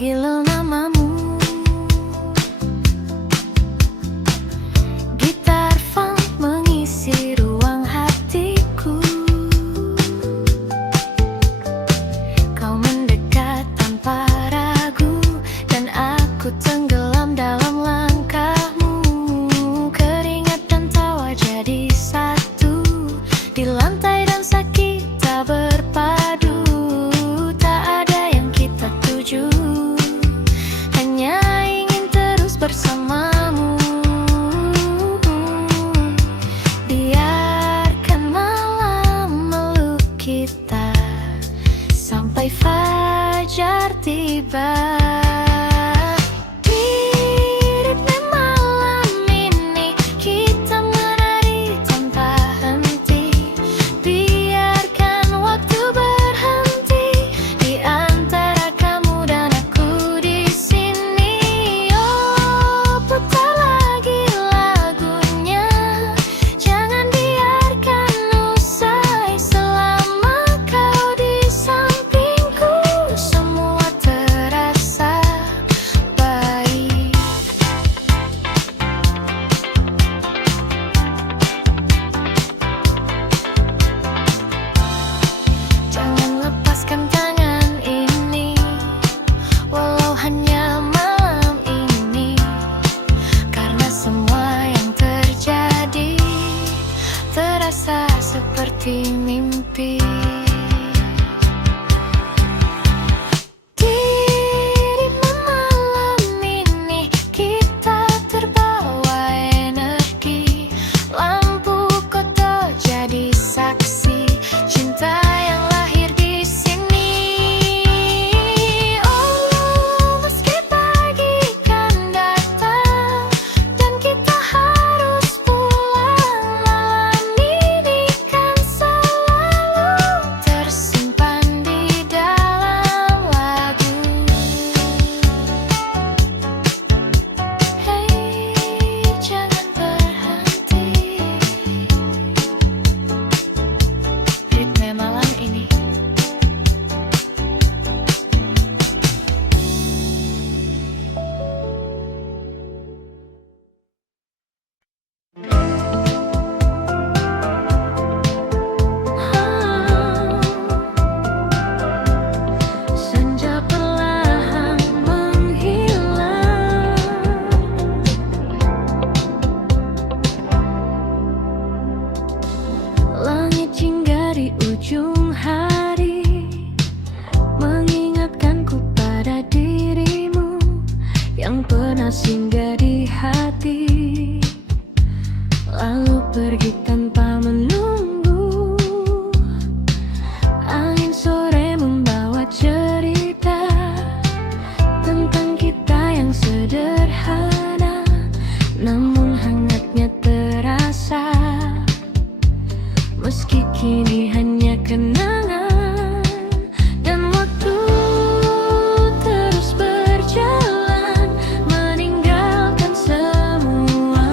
Panggil namamu, gitar funk mengisi ruang hatiku. Kau mendekat tanpa ragu, dan aku tenggelam dalam langkahmu. Keringat dan tawa jadi satu, di lantai dansa kita berpadu. Tak ada yang kita tuju, hanya ingin terus bersamamu. Biarkan malam meluk kita sampai fajar tiba. Seperti mimpi. Di malam ini kita terbawa energi. Lampu kota jadi saksi cinta yang lahir di sini. Oh, meski pagi kan datang dan kita harus pulang, malam ini tersimpan di dalam lagu. Hei, jangan berhenti. Ritme malam ini. Langit hingga di ujung hari mengingatkanku pada dirimu yang pernah singgah di hati, lalu pergi tanpa menunggu. Angin sore membawa cerita tentang kita yang sederhana, namun hangatnya terasa. Meski kini hanya kenangan, dan waktu terus berjalan meninggalkan semua.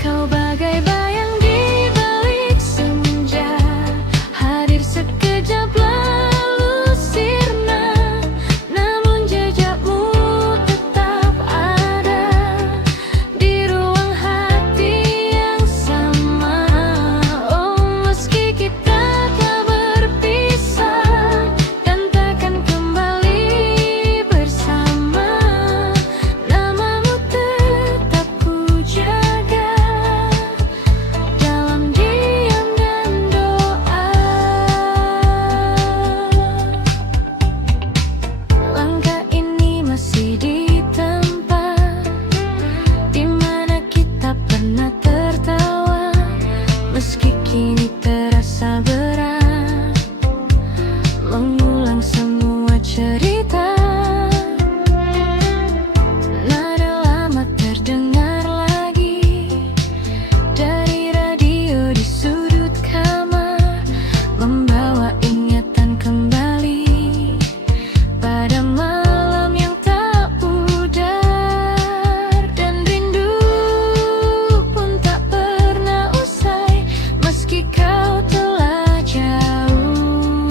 Kau bagai bayang di balik senja, hadir sekejap lalu sirna, namun jejakmu tetap ada di ruang hati yang sama. Oh, meski kita telah berpisah dan takkan kembali bersama, namamu tetap ku jaga dalam diam dan doa. Langkah ini masih di tempat di mana kita pernah tertawa, meski kini terasa berat mengulang semua cerita. Nada lama terdengar lagi dari radio di sudut kamar, membawa ingatan kembali pada malam yang tak pudar, dan rindu pun tak pernah usai meski kau telah jauh.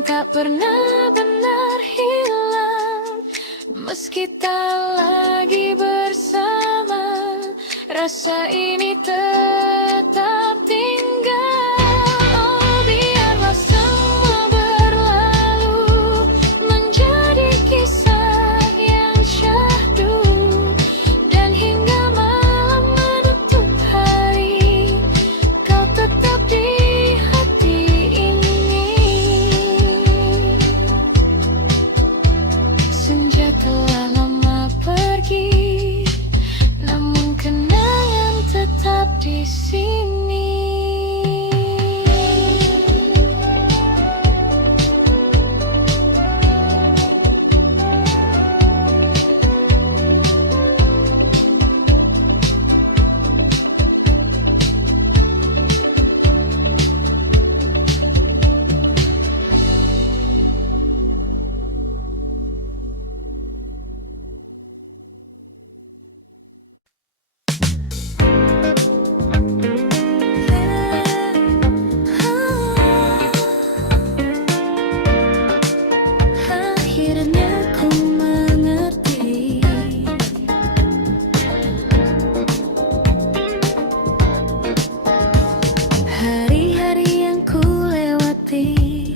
pun tak pernah benar hilang. Meski tak lagi bersama, rasa ini tetap tinggal. Oh, biarlah semua berlalu, menjadi kisah yang syahdu. Dan hingga malam menutup hari, kau tetap di hati ini. Senja telah lama pergi, namun kenangan tetap di sini. Akhirnya ku mengerti, hari-hari yang ku lewati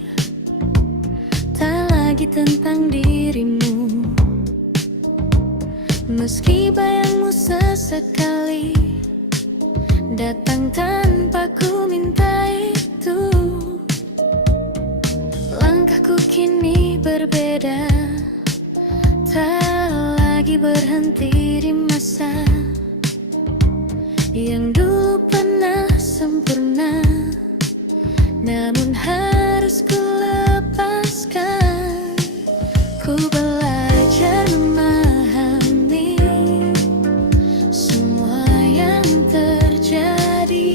tak lagi tentang dirimu. Meski bayangmu sesekali datang tanpa ku minta itu, langkahku kini berbeda, tak lagi berhenti di masa yang dulu pernah sempurna, namun harus ku lepaskan. Ku belajar memahami semua yang terjadi.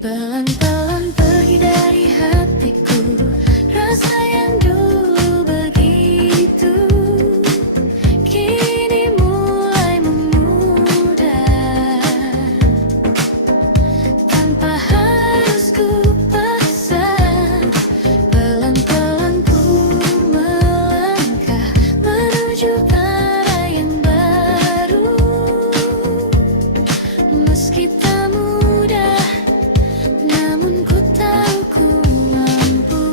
Pelan-pelan pergi dari hatiku rasa yang dulu begitu, kini mulai memudar tanpa harus ku paksa. Pelan-pelan ku melangkah menuju arah yang baru. Meski tak mudah, namun ku tahu ku mampu.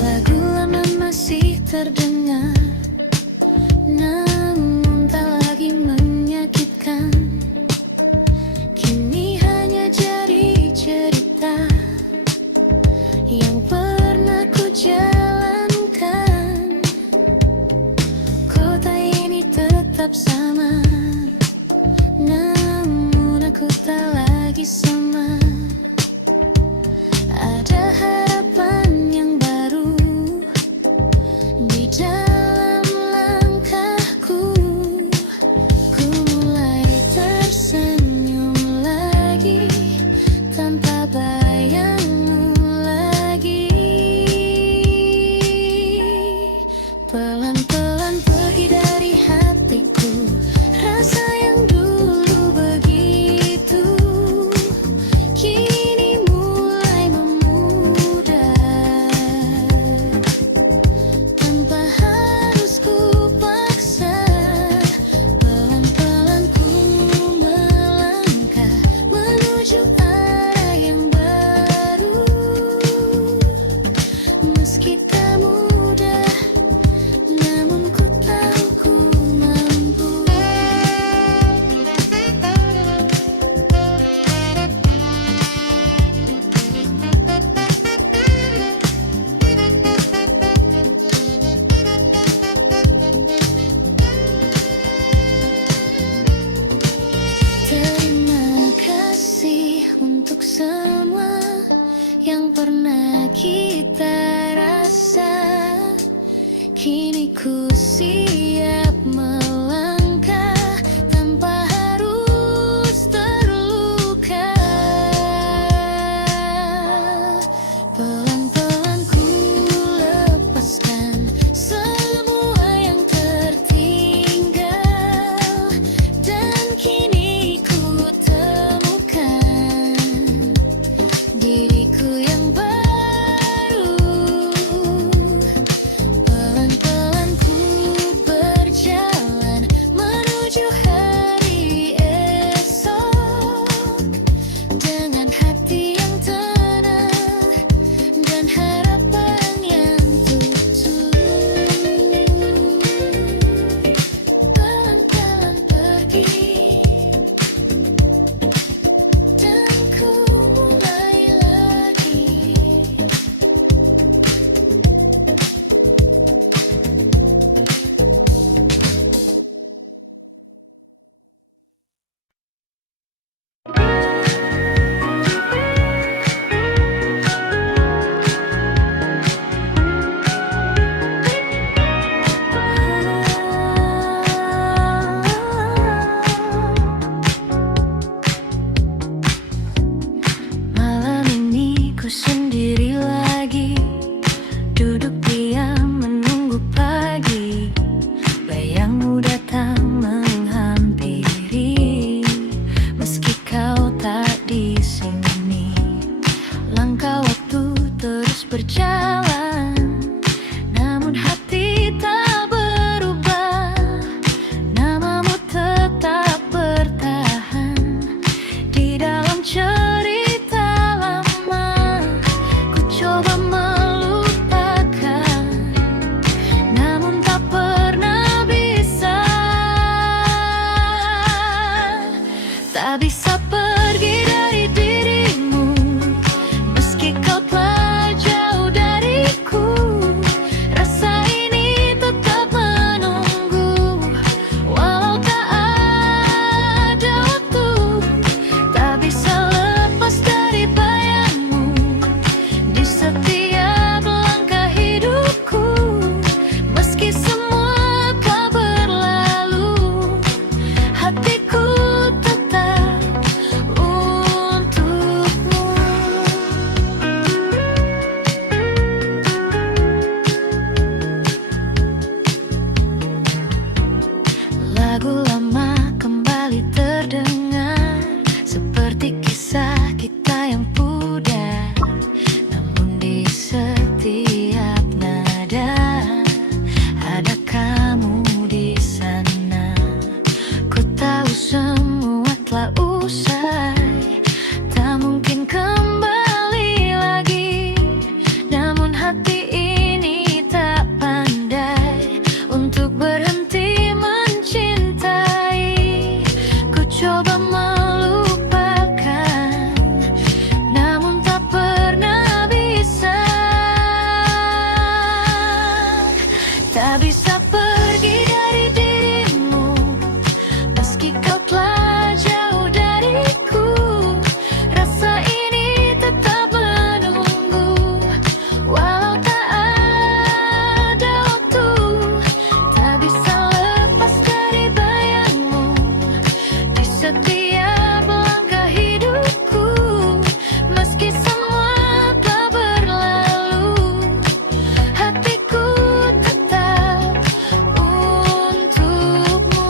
Lagu lama masih terdengar, namun tak lagi menyakitkan. Kini hanya jadi cerita yang pernah ku jalankan. Kota ini tetap sama, namun aku tak lagi sama. Ada harapan yang baru di dalam langkahku. Ku mulai tersenyum lagi tanpa bayangmu lagi. Pelan-pelan pergi dari hatiku rasa yang dulu begitu, kini mulai memudar tanpa harus ku paksa. Pelan-pelan ku melangkah menuju arah yang baru. Meski tak mudah, namun ku tahu ku mampu. Terima kasih untuk semua yang pernah kita rasa. Kini ku siap melangkah tanpa harus terluka. sendiri lagi, duduk diam menunggu pagi. Bayangmu datang menghampiri, meski kau tak di sini. Langkah waktu terus berjalan, namun hati tak berubah. Namamu tetap bertahan di dalam cerita lama. Ku coba melupakan, namun tak pernah bisa. Tak bisa pergi dari dirimu, meski kau telah jauh dariku. Rasa ini tetap menunggu, walau tak ada waktu. Tak bisa lepas dari bayangmu di setiap langkah hidupku. Meski semua telah berlalu, hatiku tetap untukmu. Lagu lama kembali terdengar, seperti kisah kita yang pudar. Namun di setiap nada ada kamu di sana. Ku tahu semua telah usai, tak mungkin kembali lagi. Namun hati ini tak pandai untuk berhenti mencintai. Ku coba melupakan, namun tak pernah bisa. Tak bisa pergi dari dirimu, meski kau telah jauh dariku. Rasa ini tetap menunggu, walau tak ada waktu. Tak bisa lepas dari bayangmu di setiap langkah hidupku. Meski semua telah berlalu, hatiku tetap untukmu.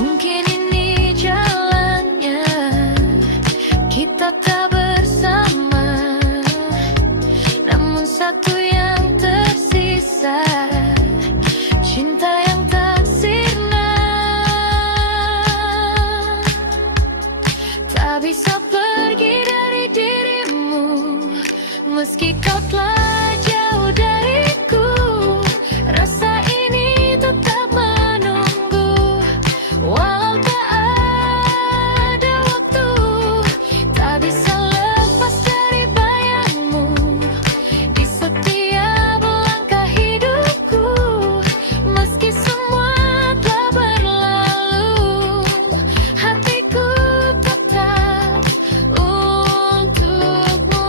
Mungkin ini jalannya, kita tak bersama. Namun satu yang tersisa, cinta yang tak sirna. Tak bisa pergi dari dirimu, meski kau telah jauh dariku. Rasa ini tetap menunggu, walau tak ada waktu. Tak bisa lepas dari bayangmu di setiap langkah hidupku. Meski semua telah berlalu, hatiku tetap untukmu.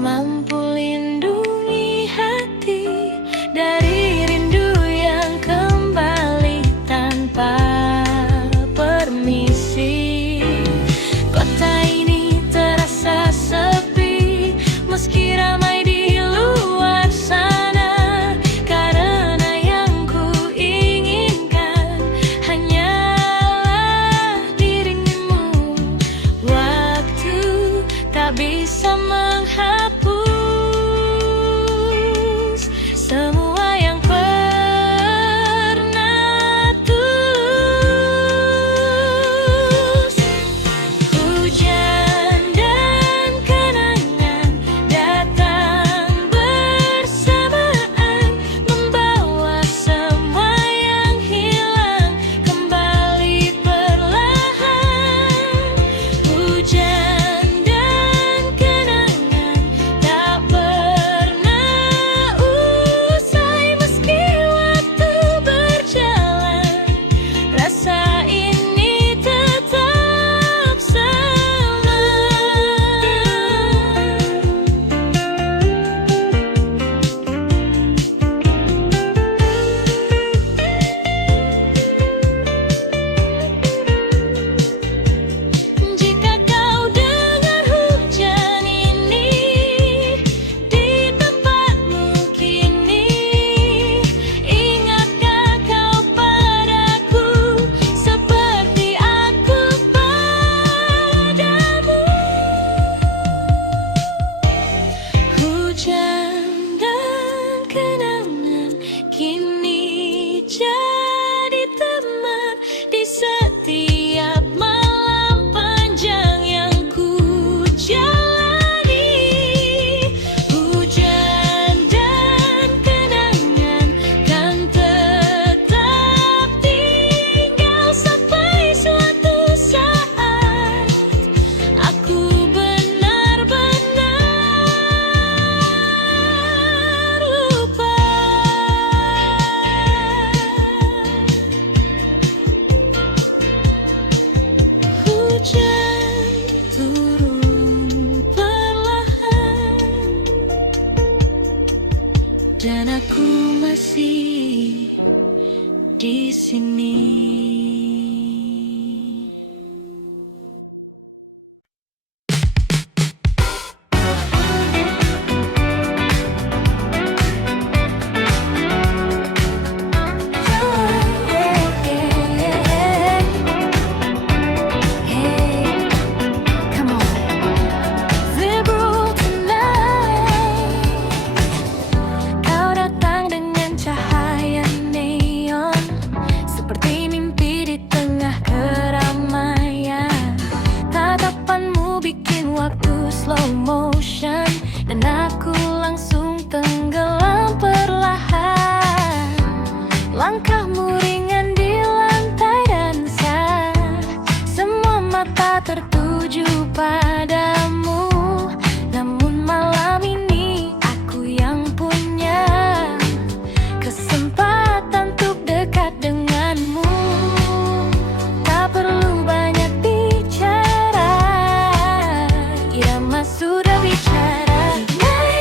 mampu lindungi hati dari rindu yang kembali tanpa permisi. Kota ini terasa sepi meski ramai di luar sana, karena yang ku inginkan hanyalah dirimu. Waktu tak bisa menghapus semua yang pernah tulus. Hujan dan kenangan datang bersamaan, membawa semua yang hilang kembali perlahan. Hujan dan kenangan tak pernah usai meski waktu berjalan, rasa ini tetap sama. Jika kau dengar hujan ini di tempatmu kini, ingatkah kau padaku seperti aku padamu? Hujan dan kenangan kini jadi teman di setiap malam panjang yang ku jalani. Hujan dan kenangan kan tetap tinggal sampai suatu saat aku benar-benar lupa. Hujan turun perlahan dan aku masih di sini. Come on, vibrate tonight. Kau datang dengan cahaya neon, seperti mimpi di tengah keramaian. Tatapanmu bikin waktu slow motion dan aku langsung tenggelam perlahan. Langkahmu ringan di lantai dansa, semua mata tertuju padamu. Namun malam ini aku yang punya kesempatan untuk dekat denganmu. Tak perlu banyak bicara, irama sudah bicara. Tonight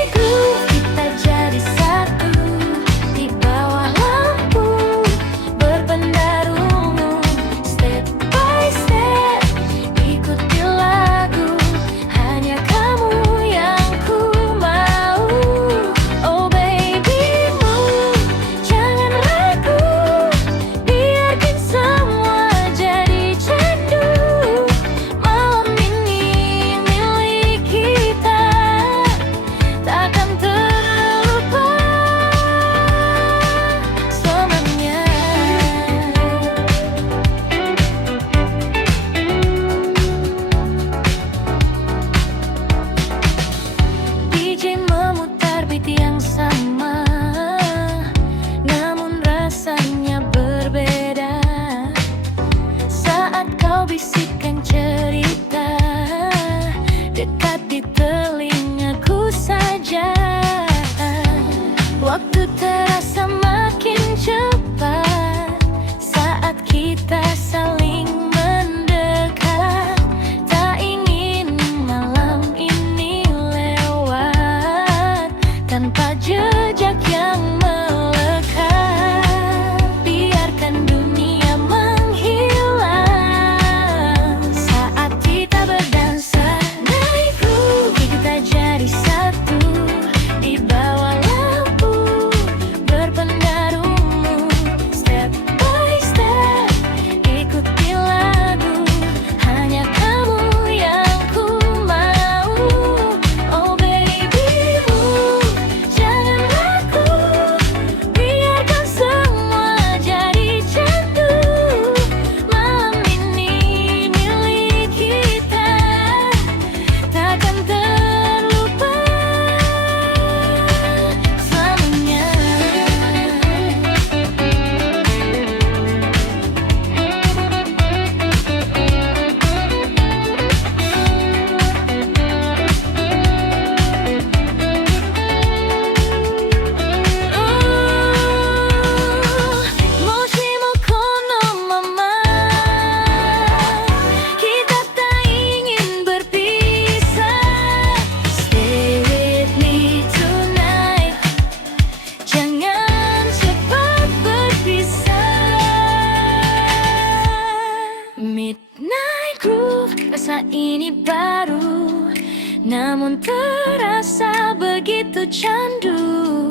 namun terasa begitu candu.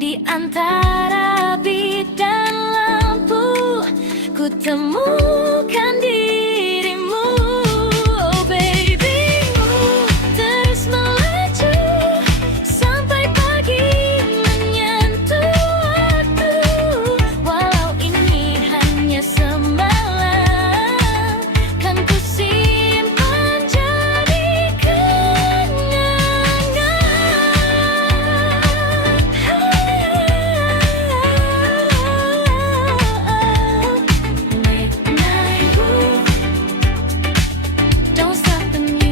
Di antara bit dan lampu, ku temukan dirimu. Oh baby, terus melaju sampai pagi menyentuh waktu. Walau ini hanya semalam, kan ku simpan jadi kenangan. Late night, don't stop the music.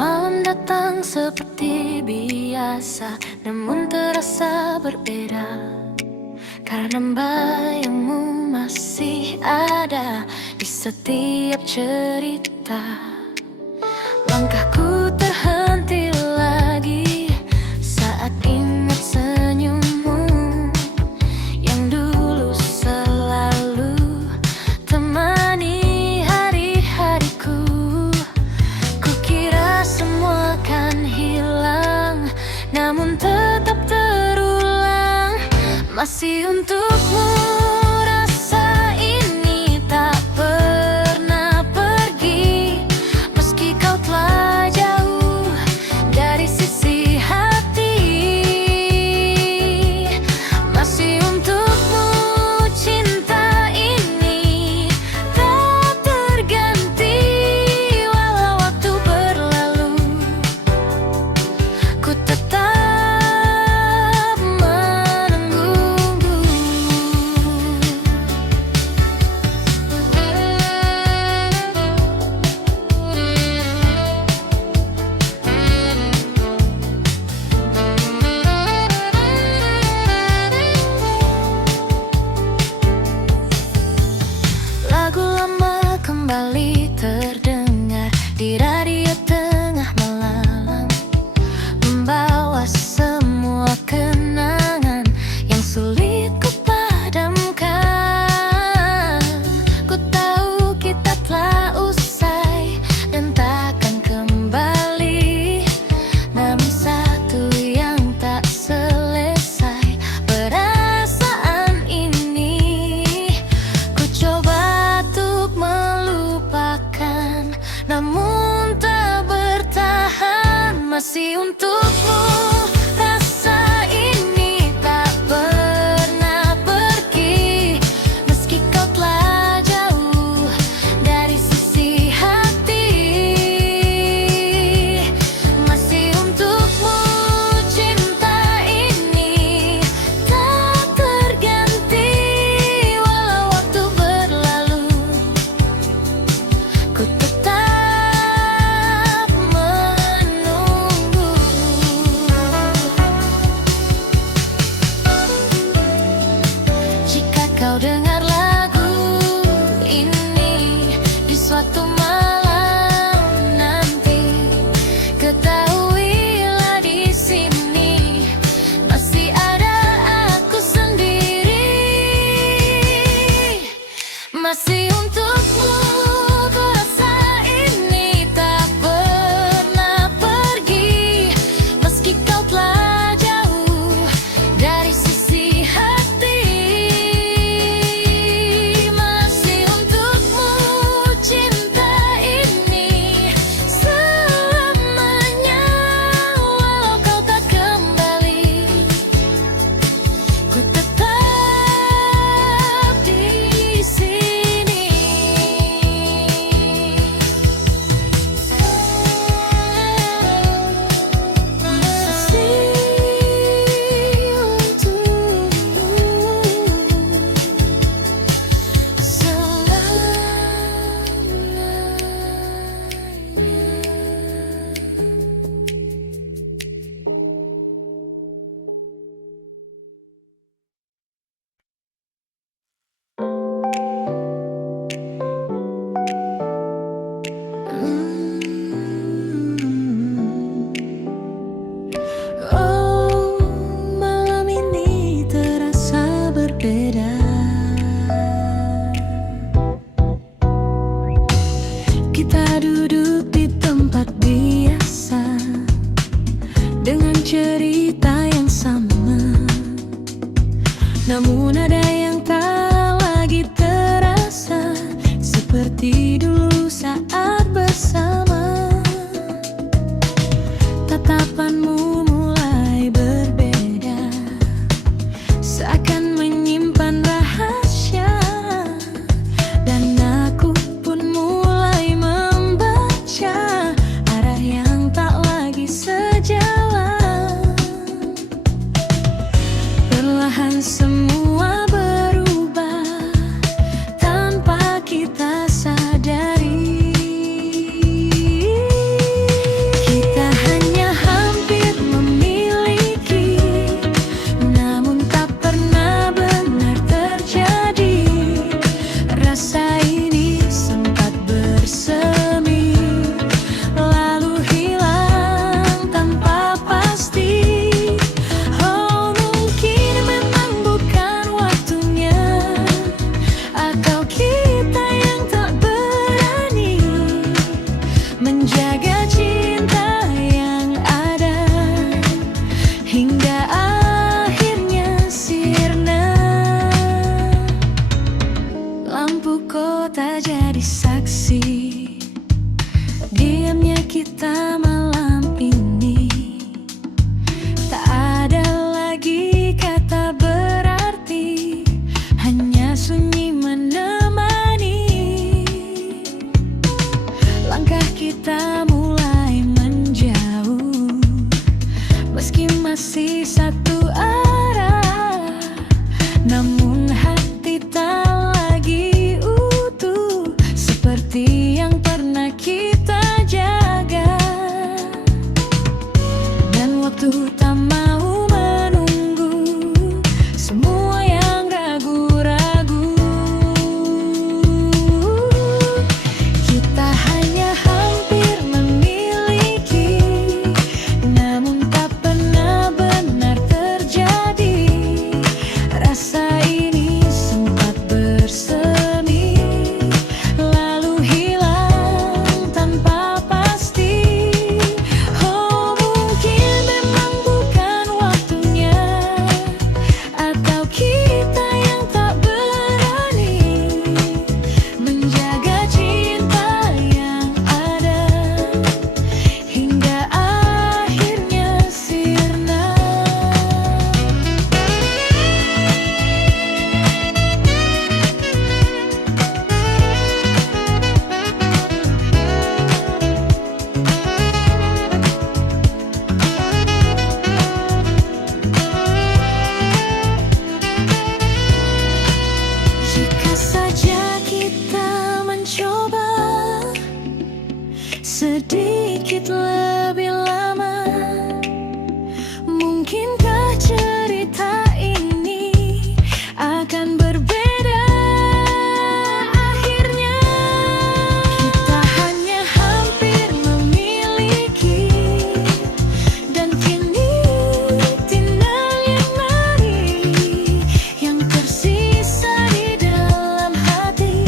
Malam datang seperti biasa, namun terasa berbeda, karena bayangmu masih ada di setiap cerita. Langkahku terhenti lagi saat ingat senyummu yang dulu selalu temani hari-hariku. Kukira semua kan hilang, namun tetap terulang. Masih untukmu rasa ini tak pernah pergi, meski kau telah jauh dari sisi hati. Masih untukmu cinta ini tak terganti. Walau waktu berlalu, ku tetap menunggu. Lagu lama kembali terdengar di radio tengah malam, membawa semua kenangan yang sulit ku padamkan. Ku tahu kita telah usai dan takkan kembali, namun satu yang tak selesai, perasaan ini. Ku coba untuk melupakan, namun tak bertahan. Masih untukmu rasa ini tak pernah pergi, meski kau telah jauh dari sisi hati. Masih untukmu cinta ini tak terganti. Walau waktu berlalu, ku tetap menunggu. menjaga cinta yang ada hingga akhirnya sirna. Lampu kota jadi saksi diamnya kita malam ini. Tak ada lagi kata berarti, hanya sunyi menemani. Langkah kita mulai menjauh, meski masih satu arah, namun hati tak lagi utuh seperti yang pernah kita jaga. Dan waktu tak mau menunggu semua yang ragu-ragu. Kita hanya hampir memiliki, namun tak pernah benar terjadi. Rasa ini sempat bersemi, lalu hilang tanpa pasti. Oh, mungkin memang bukan waktunya, atau kita yang tak berani menjaga cinta yang ada hingga akhirnya sirna. Jika saja kita mencoba sedikit lebih lama, mungkinkah cerita ini akan berbeda akhirnya. Kita hanya hampir memiliki, dan kini tinggal yang mari yang tersisa di dalam hati,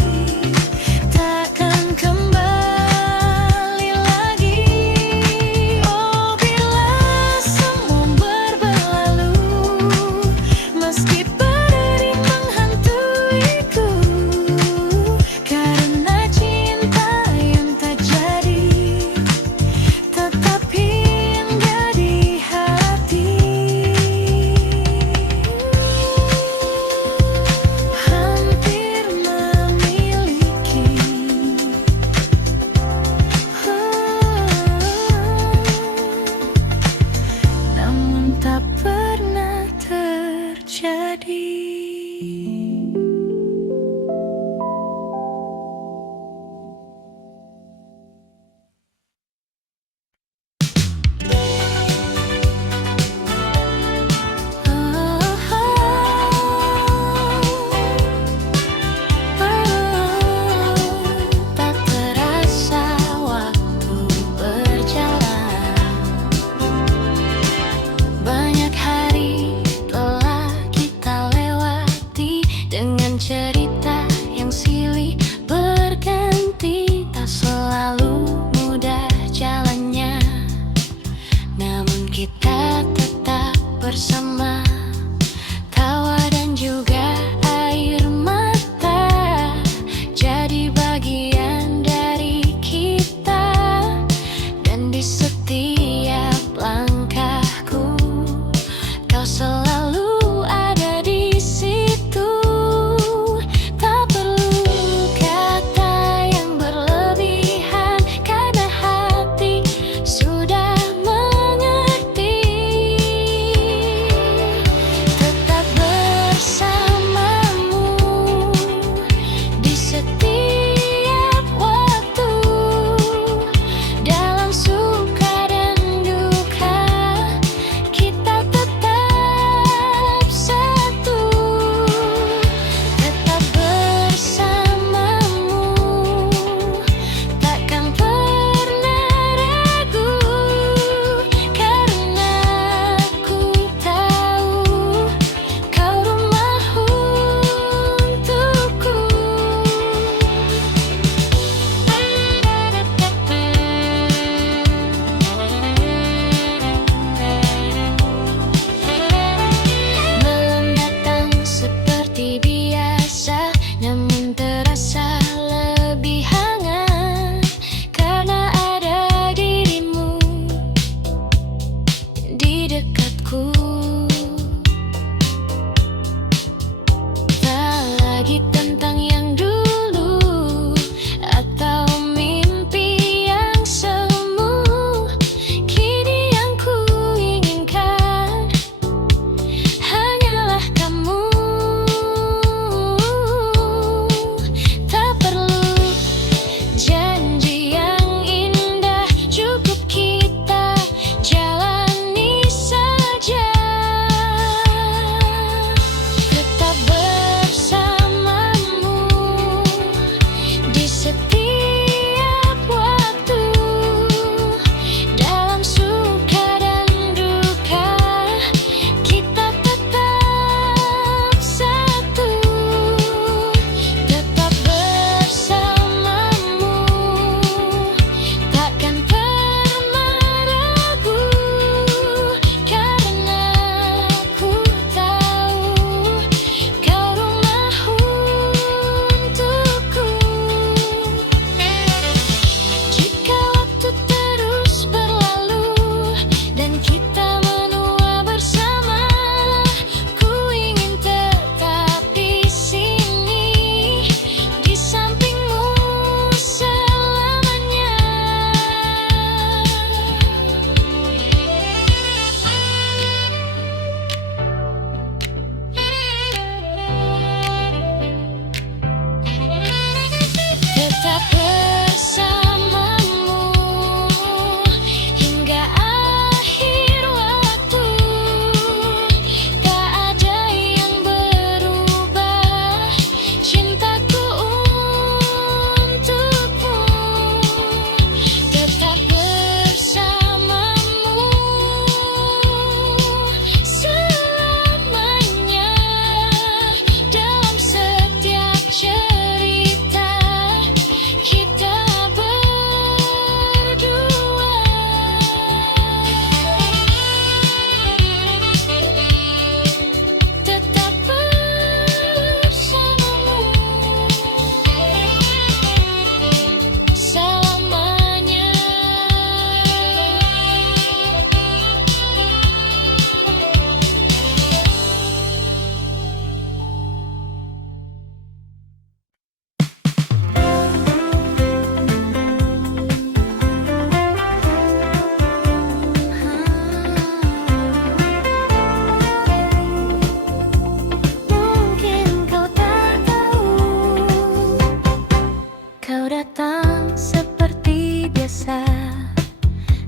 takkan kembali lagi. Oh,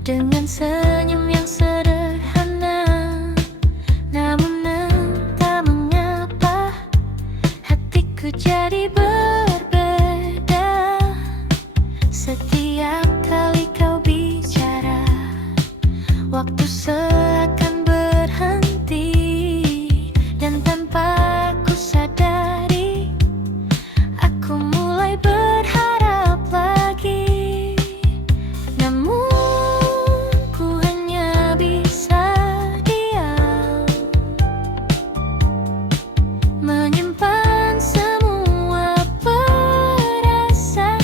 dengan senyum yang sederhana. Namun entah mengapa hatiku jadi berbeda setiap kali kau bicara. Waktu seakan berhenti, dan tanpa ku sadari aku mulai berharap lagi. Namun ku hanya bisa diam, menyimpan semua perasaan.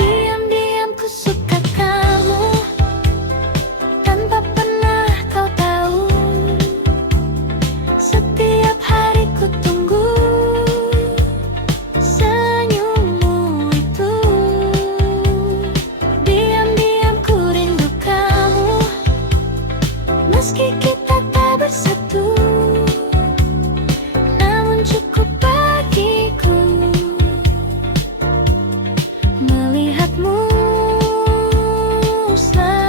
Diam-diam ku suka kamu tanpa pernah kau tahu. Setiap hari ku tunggu senyummu itu. Diam-diam ku rindu kamu, meski kita tak bersatu. Namun cukup bagiku melihatmu selalu.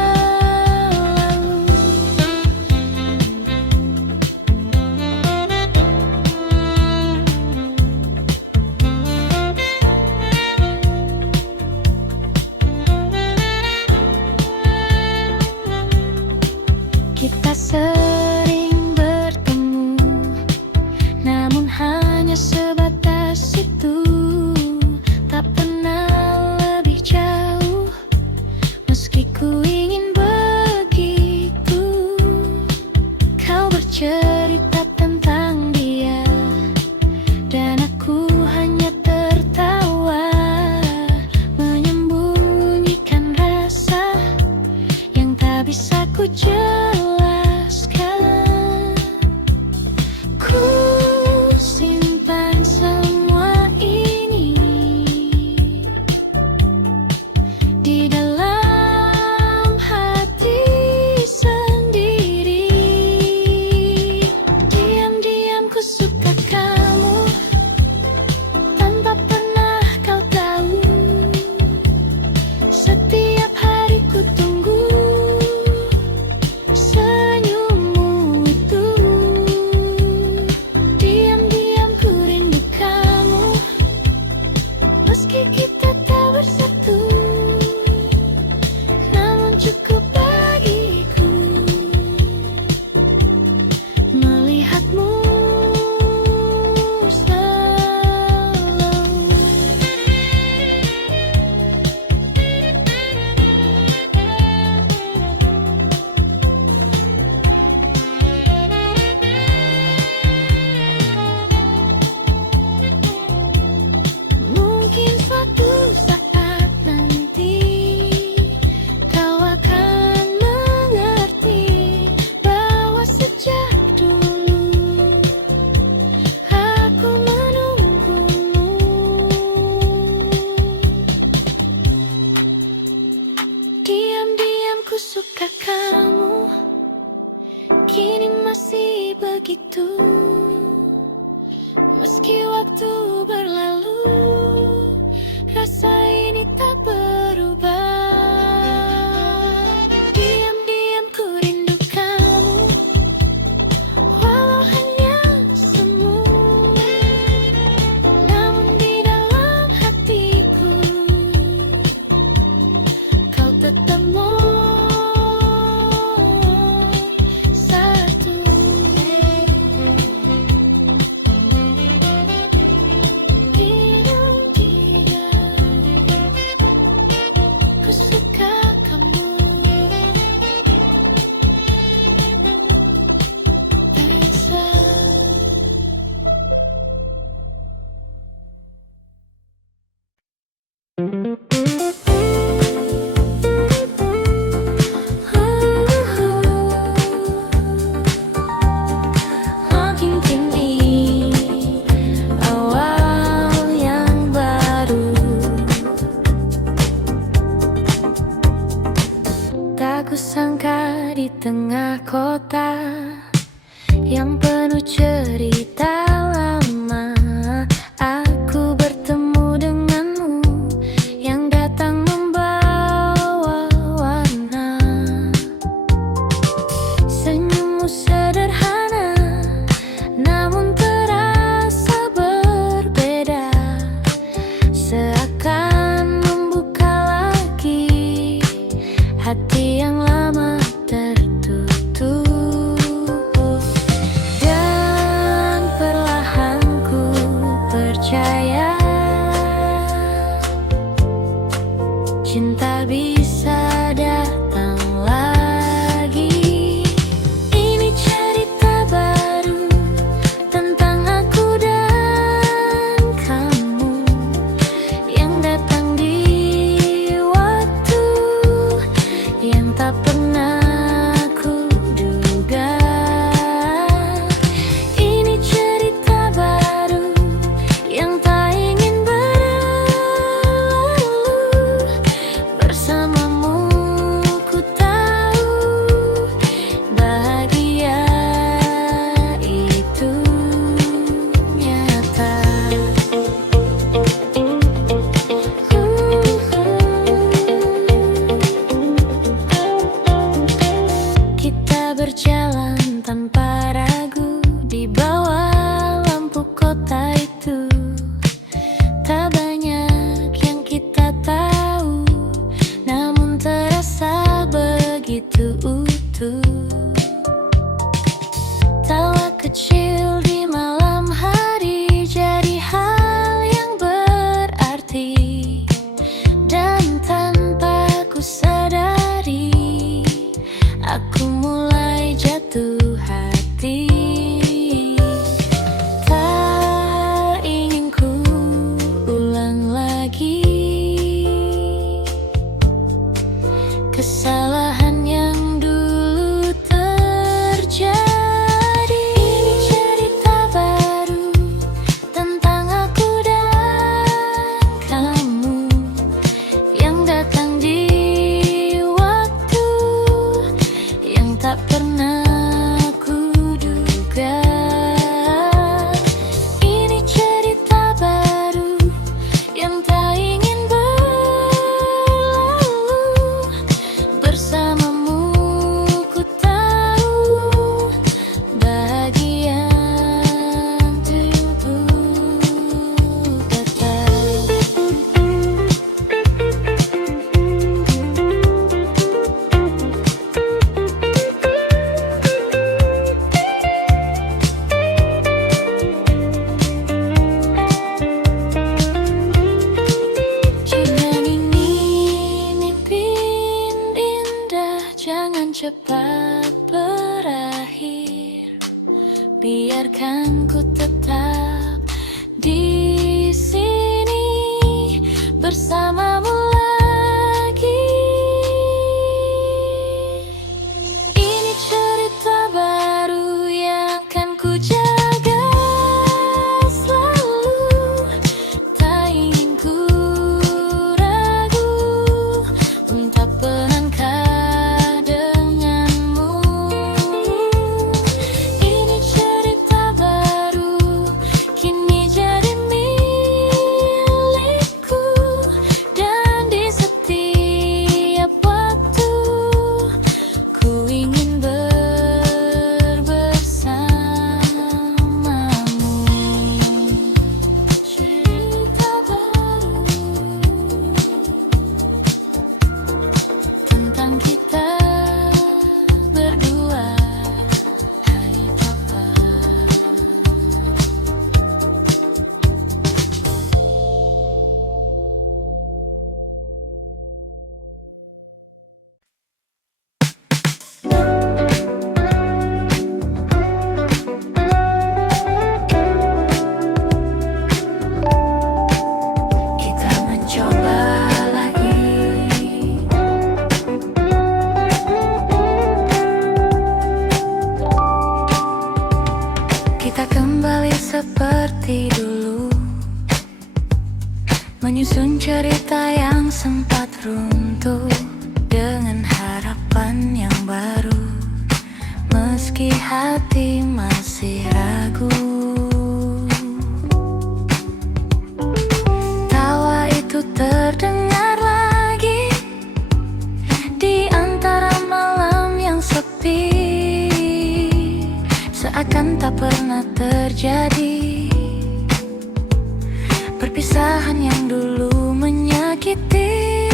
Kita sering bertemu, namun hanya sebatas itu. Tak pernah lebih jauh, meski ku ingin begitu. Kau bercerita tentang dia, dan aku hanya tertawa, menyembunyikan rasa yang tak bisa ku jelaskan. Ku simpan semua ini di dalam hati sendiri. Diam-diam ku suka kamu tanpa pernah kau tahu. Setiap hari ku tunggu senyummu itu. Diam-diam ku rindu kamu, meski kita tak bersatu. Namun cukup bagiku melihatmu selalu. Mungkin suatu saat nanti kau akan mengerti bahwa sejak dulu aku menunggumu. Diam-diam ku suka kamu, kini masih begitu. Meski waktu berlalu, rasa ini tak berubah. Diam-diam ku rindu kamu, walau hanya semu. Namun di dalam hatiku kau tetap satu. Ku suka kamu bisa. Makin tinggi awal yang baru, tak kusangka di tengah kota yang penuh cerita lama, aku bertemu denganmu yang datang membawa cinta bisa datang lagi. Ini cerita baru tentang aku dan kamu yang datang di waktu yang tak pernah ku duga. Ini cerita baru yang tak ingin berlalu. Bersamamu ku tahu bahagia itu nyata. Kita berjalan tanpa ragu di bawah lampu kota itu. Tak banyak yang kita tahu, namun terasa begitu utuh. Tawa kecil di malam hari jadi hal yang berarti, dan tanpa ku sadari aku mulai jatuh hati. Tak ingin ku ulang lagi kesalahan yang dulu terjadi. Ini cerita baru tentang aku dan kamu yang datang di waktu yang tak pernah ku duga. Ini cerita baru yang tak ingin berlalu. Bersamamu ku tahu bahagia tubuh kata. Jangan ini mimpi indah, jangan cepat berakhir. Biarkan ku tetap di sini bersamamu lagi. Ini cerita baru yang akan ku jaga selalu. Tak ingin ku ragu untuk melangkah denganmu. Ini cerita baru kini jadi milikku, dan di setiap waktu ku ingin bersamamu. Cerita baru tentang kita berdua, hai papa. Kita mencoba lagi. Kita kembali seperti dulu, menyusun cerita yang sempat runtuh dengan harapan yang baru. Meski hati masih ragu, tawa itu terdengar lagi di antara malam yang sepi, seakan tak pernah terjadi. Perpisahan yang dulu menyakiti,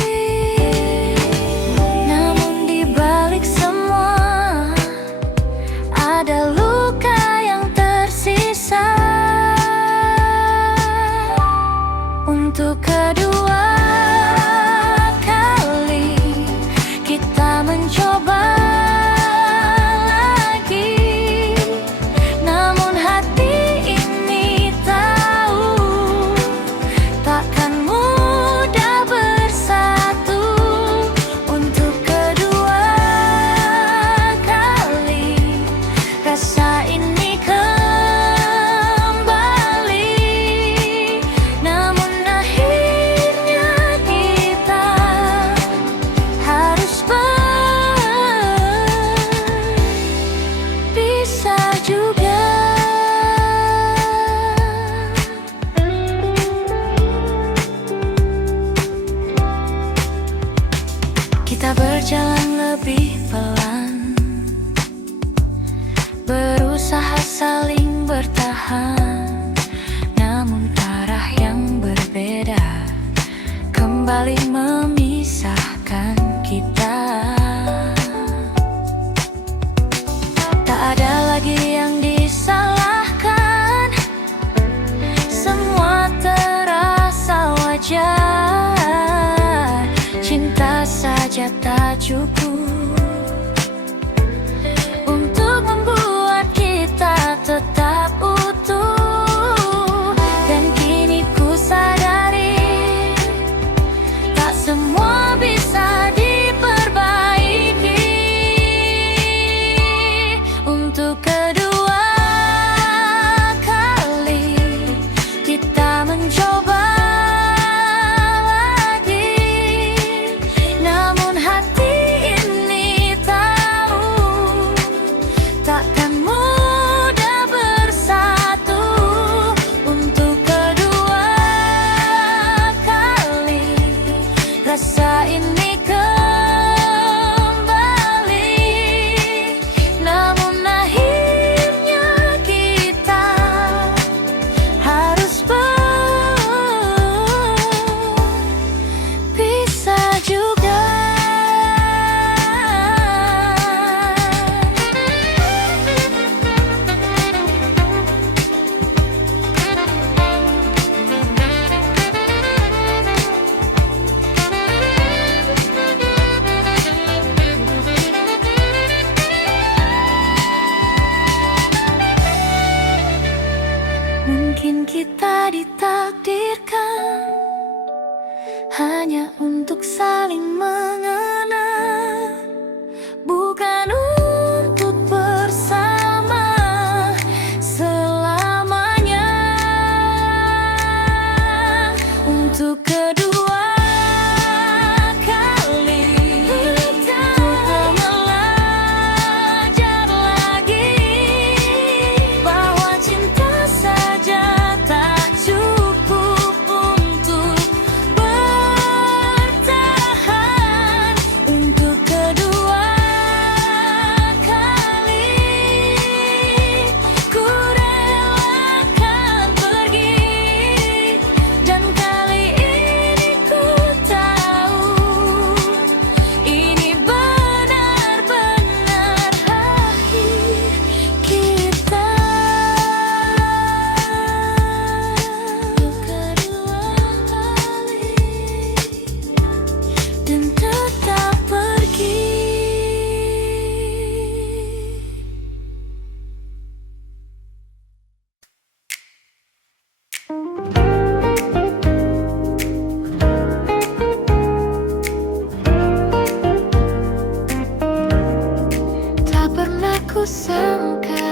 namun di balik semua ada luka yang tersisa. Untuk kedua kali Kita berjalan lebih pelan, berusaha saling bertahan, namun arah yang berbeda kembali memisahkan kita. Tak ada lagi yang disalahkan, semua terasa wajar. Cinta saja tak cukup untuk membuat kita tetap utuh. Dan kini ku sadari, tak semua bisa diperbaiki. Untuk kedua kali kita mencoba lagi, namun hati ini tahu takkan mudah bersatu. Untuk kedua kali rasa ini kembali, namun akhirnya kita harus berpisah juga. Mungkin kita ditakdirkan hanya untuk saling mengenal, bukan untuk bersama selamanya. Untuk kedua kali untuk belajar lagi bahwa cinta saja tak cukup untuk bertahan. Untuk kedua kali ku relakan pergi, dan kali ini ku tahu ini benar-benar akhir kita. Kedua kali dan tetap pergi. Tak pernah kusangka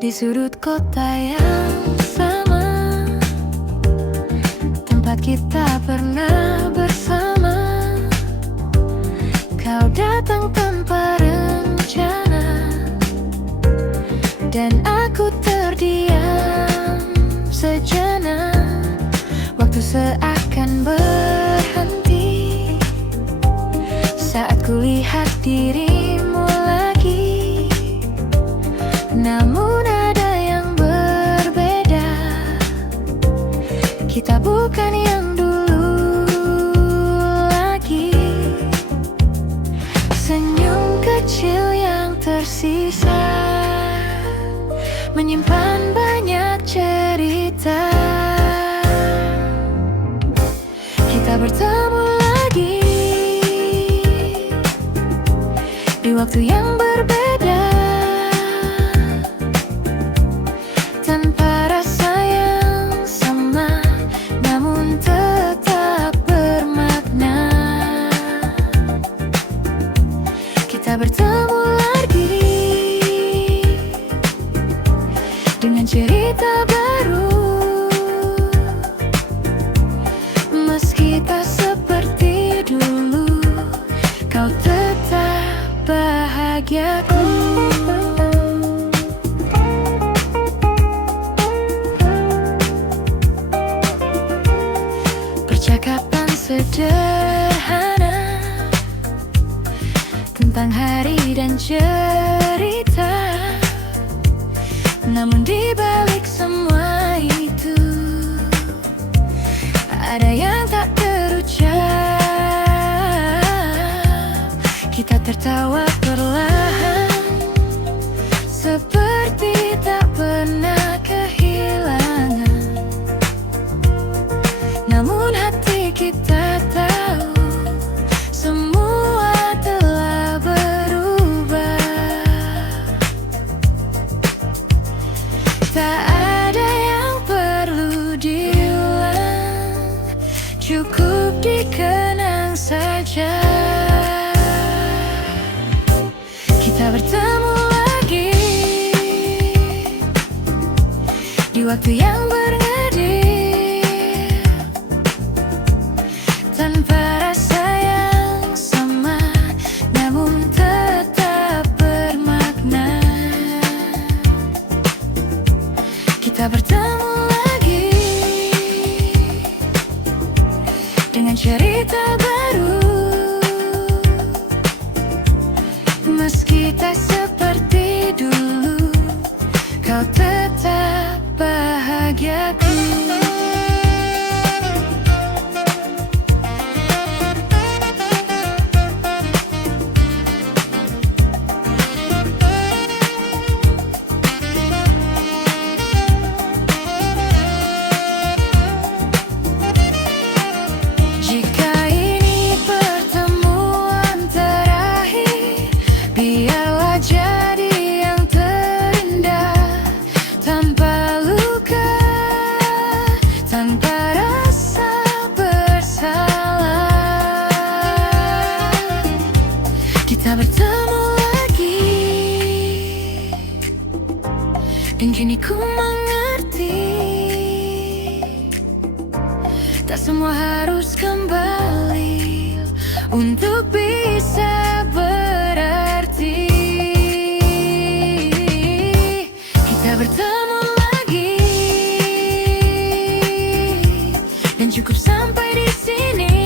di sudut kota yang sama, tempat kita pernah bersama, kau datang tanpa rencana, dan aku terdiam sejenak. Waktu seakan berhenti saat kulihat dirimu lagi, namun ada yang berbeda. Kita bukan yang dulu lagi. Senyum kecil yang tersisa menyimpan banyak cerita. Kita bertemu lagi di waktu yang berbeda, tanpa rasa yang sama, namun tetap bermakna. Kita bertemu lagi dengan cerita baru, meski tak seperti dulu, kau tetap bahagiaku. Percakapan sederhana tentang hari dan cerita. Namun di balik semua itu ada yang tak terucap. Kita tertawa perlahan seperti tak pernah kehilangan. Namun hati kita tahu semua telah berubah. Tak ada yang perlu diulang, cukup dikenang saja. Kita bertemu lagi di waktu yang bernadil, tanpa rasa yang sama, namun tetap bermakna. Kita bertemu lagi dengan cerita baru, meski tak seperti dulu, kau tetap bahagiaku. Jika ini pertemuan terakhir, biarlah jadi yang terindah, tanpa luka, tanpa rasa bersalah. Kita bertemu lagi, dan kini ku mengerti, tak semua harus kembali untuk bisa berarti. Kita bertemu lagi, dan cukup sampai di sini.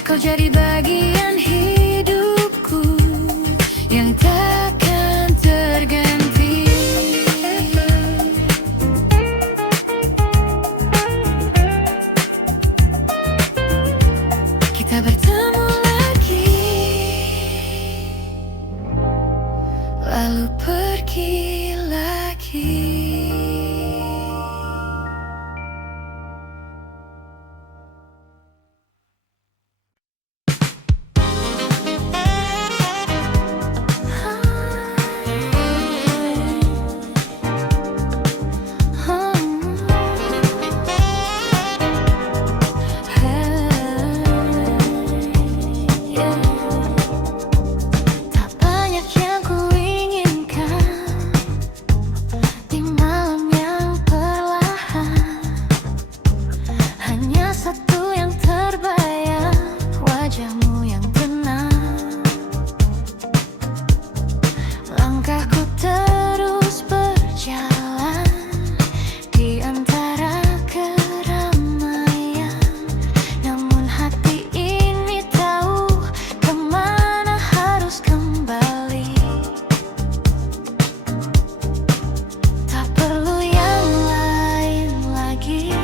Kau jadi bagian hidupku yang takkan terganti. Kita bertemu lagi, lalu pergi lagi. Tak banyak yang ku inginkan di malam yang perlahan, hanya satu yang terbayang, wajahmu yang tenang. Langkahku terus berjalan di antara keramaian, namun hati ini tahu kemana harus kembali. Tak perlu yang lain lagi,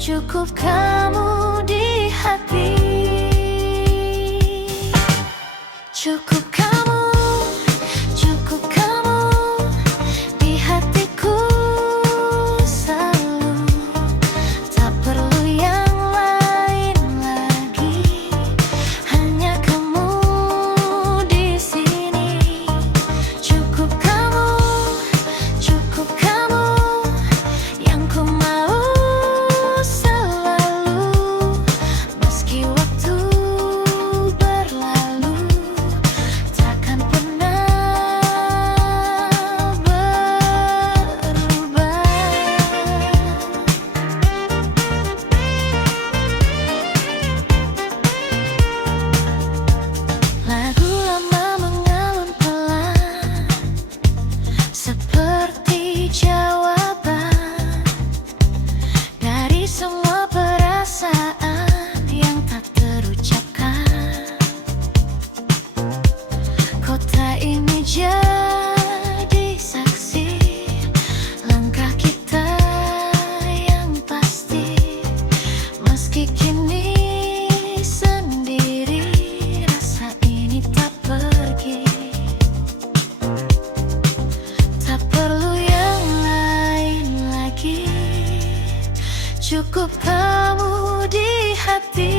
cukup kamu di hati. Cukup kamu, cukup kamu di hatiku selalu. Tak perlu yang lain lagi, hanya kamu di sini. Cukup kamu yang ku mau selalu, meski waktu berlalu. kamu di hati.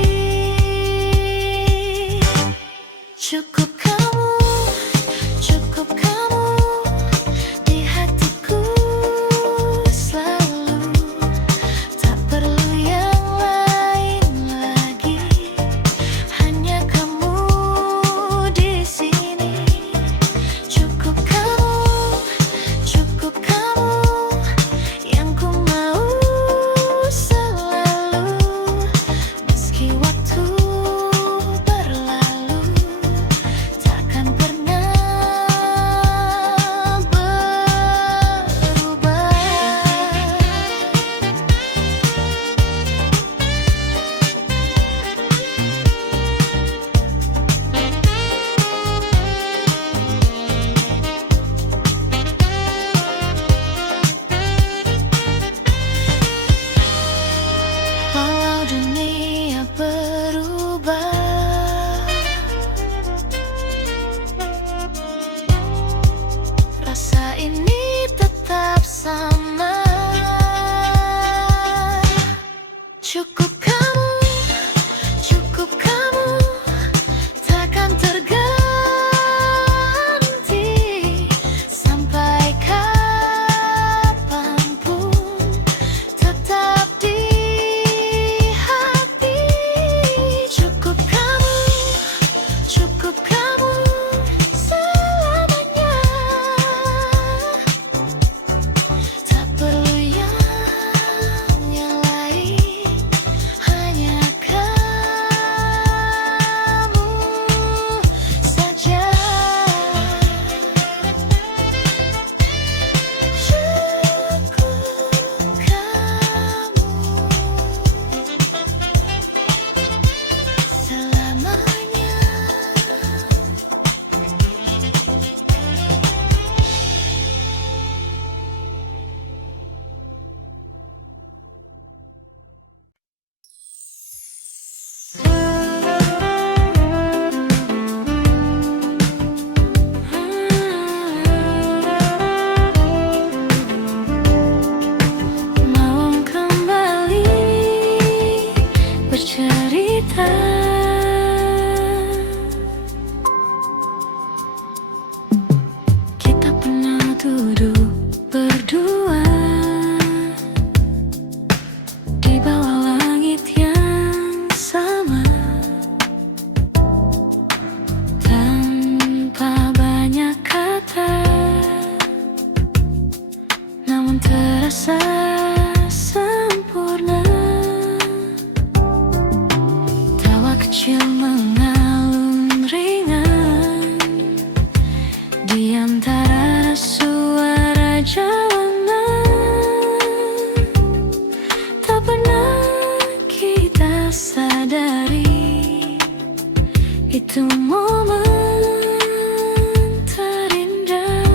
Cukup kamu, cukup kamu di hatiku selalu. Tak perlu yang lain lagi, hanya kamu di sini. Cukup kamu yang ku mau selalu. Meski waktu berlalu, takkan pernah berubah. Walau dunia berubah, rasa ini tetap sama. Cukup kamu takkan terganti sampai kapanpun, tetap di hati. Cukup kamu selamanya. Tak perlu yang lain, hanya kamu saja. Cukup kamu selamanya. Mau kembali bercerita, kita pernah duduk berdua di bawah langit yang sama, tanpa banyak kata, namun terasa sempurna. Tawa kecil mengalun ringan di antara suara jalanan. Tak pernah kita sadari, itu momen terindah.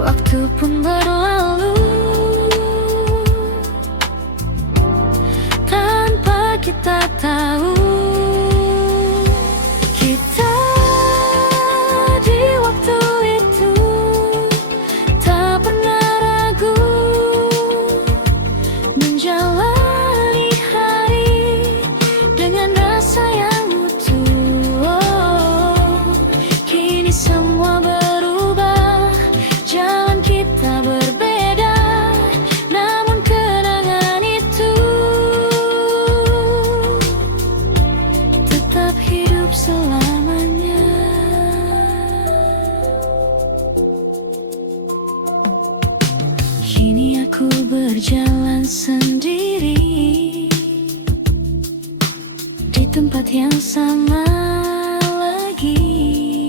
Waktu pun berlalu tanpa kita tahu. Kita di waktu itu tak pernah ragu menjalani hari dengan rasa yang utuh. Kini semua berubah, jalan kita berbeda, namun kenangan itu tetap hidup selamanya. Kini aku berjalan sendiri di tempat yang sama lagi,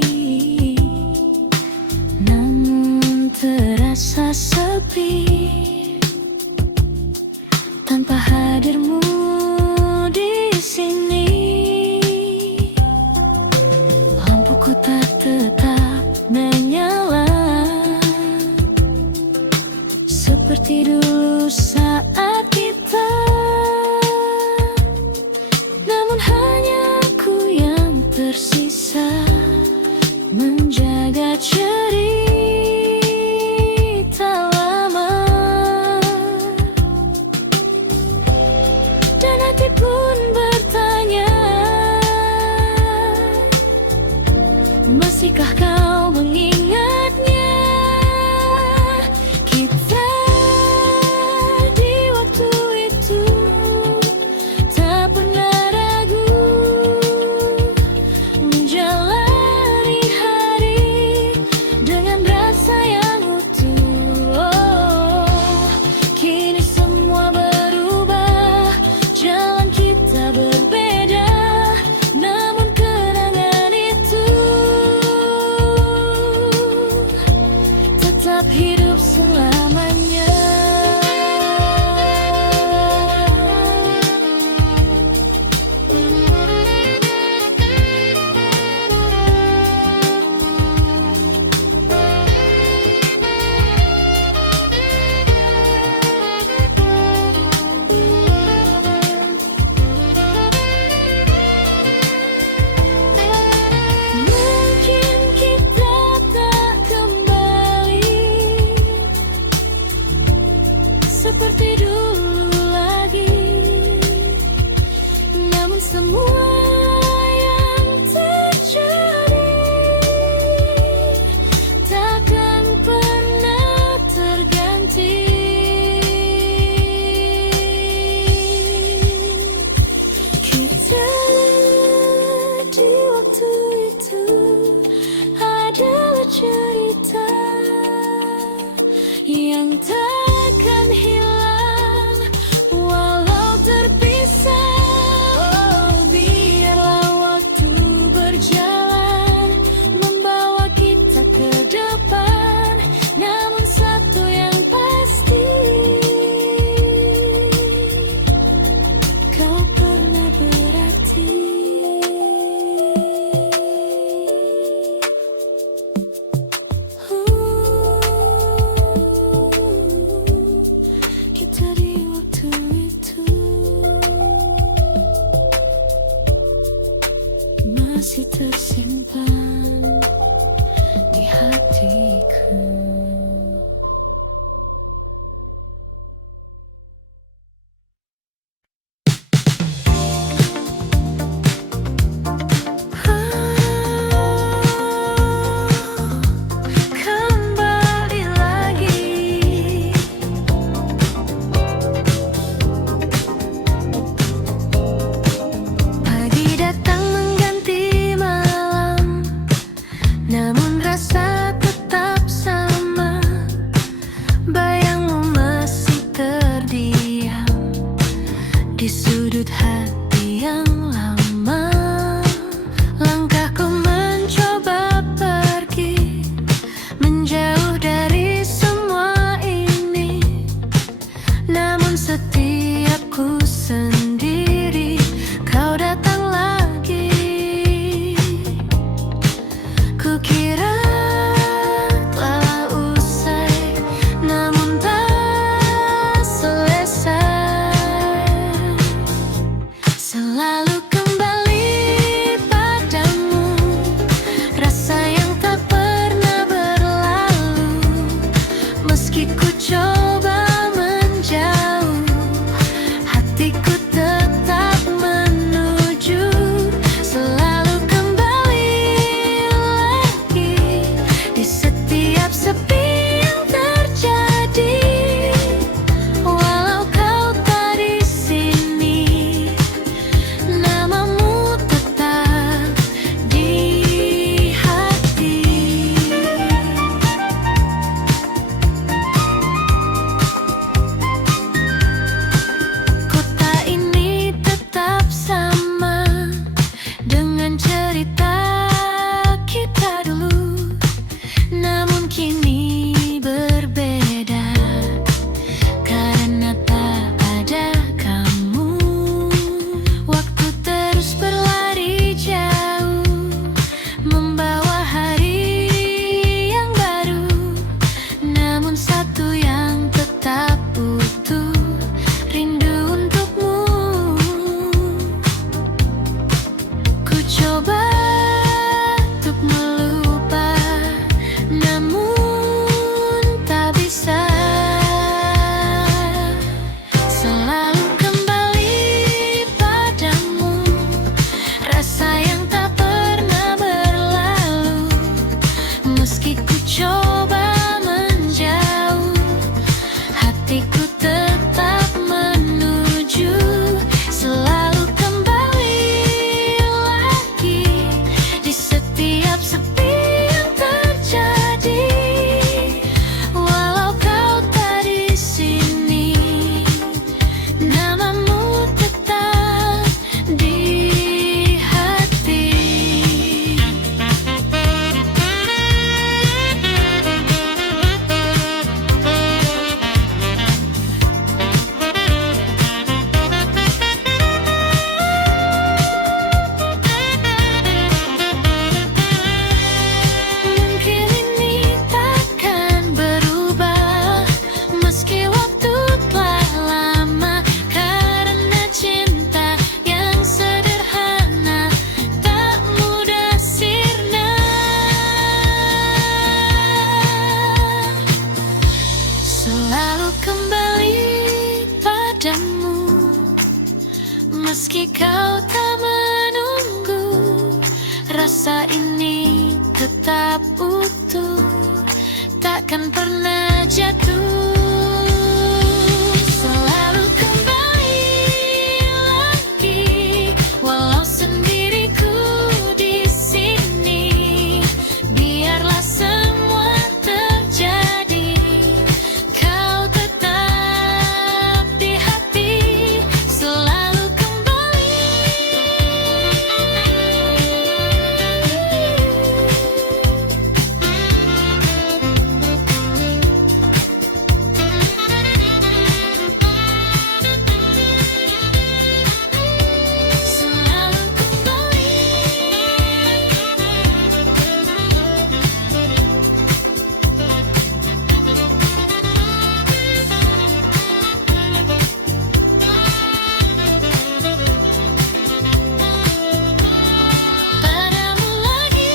namun terasa sepi tanpa hadirmu di sini. Lampuku tak tetap menyala seperti dulu saat kita, namun hanya aku yang tersisa menjaga cerita lama. seperti dulu lagi. Namun semua yang terjadi takkan pernah terganti. Kita di waktu itu adalah cerita yang takkan hilang walau terpisah. Oh, biarlah waktu berjalan membawa kita ke depan. Namun satu yang pasti, kau pernah berarti. Kita di waktu itu masih tersimpan di hatiku. Kembali lagi. Pagi datang mengganti malam. padamu. Meski kau tak menunggu, rasa ini tetap utuh, takkan pernah jatuh. Selalu kembali lagi, walau sendiriku di sini. Biarlah semua terjadi, kau tetap di hati. Selalu kembali. Selalu kembali. Padamu lagi.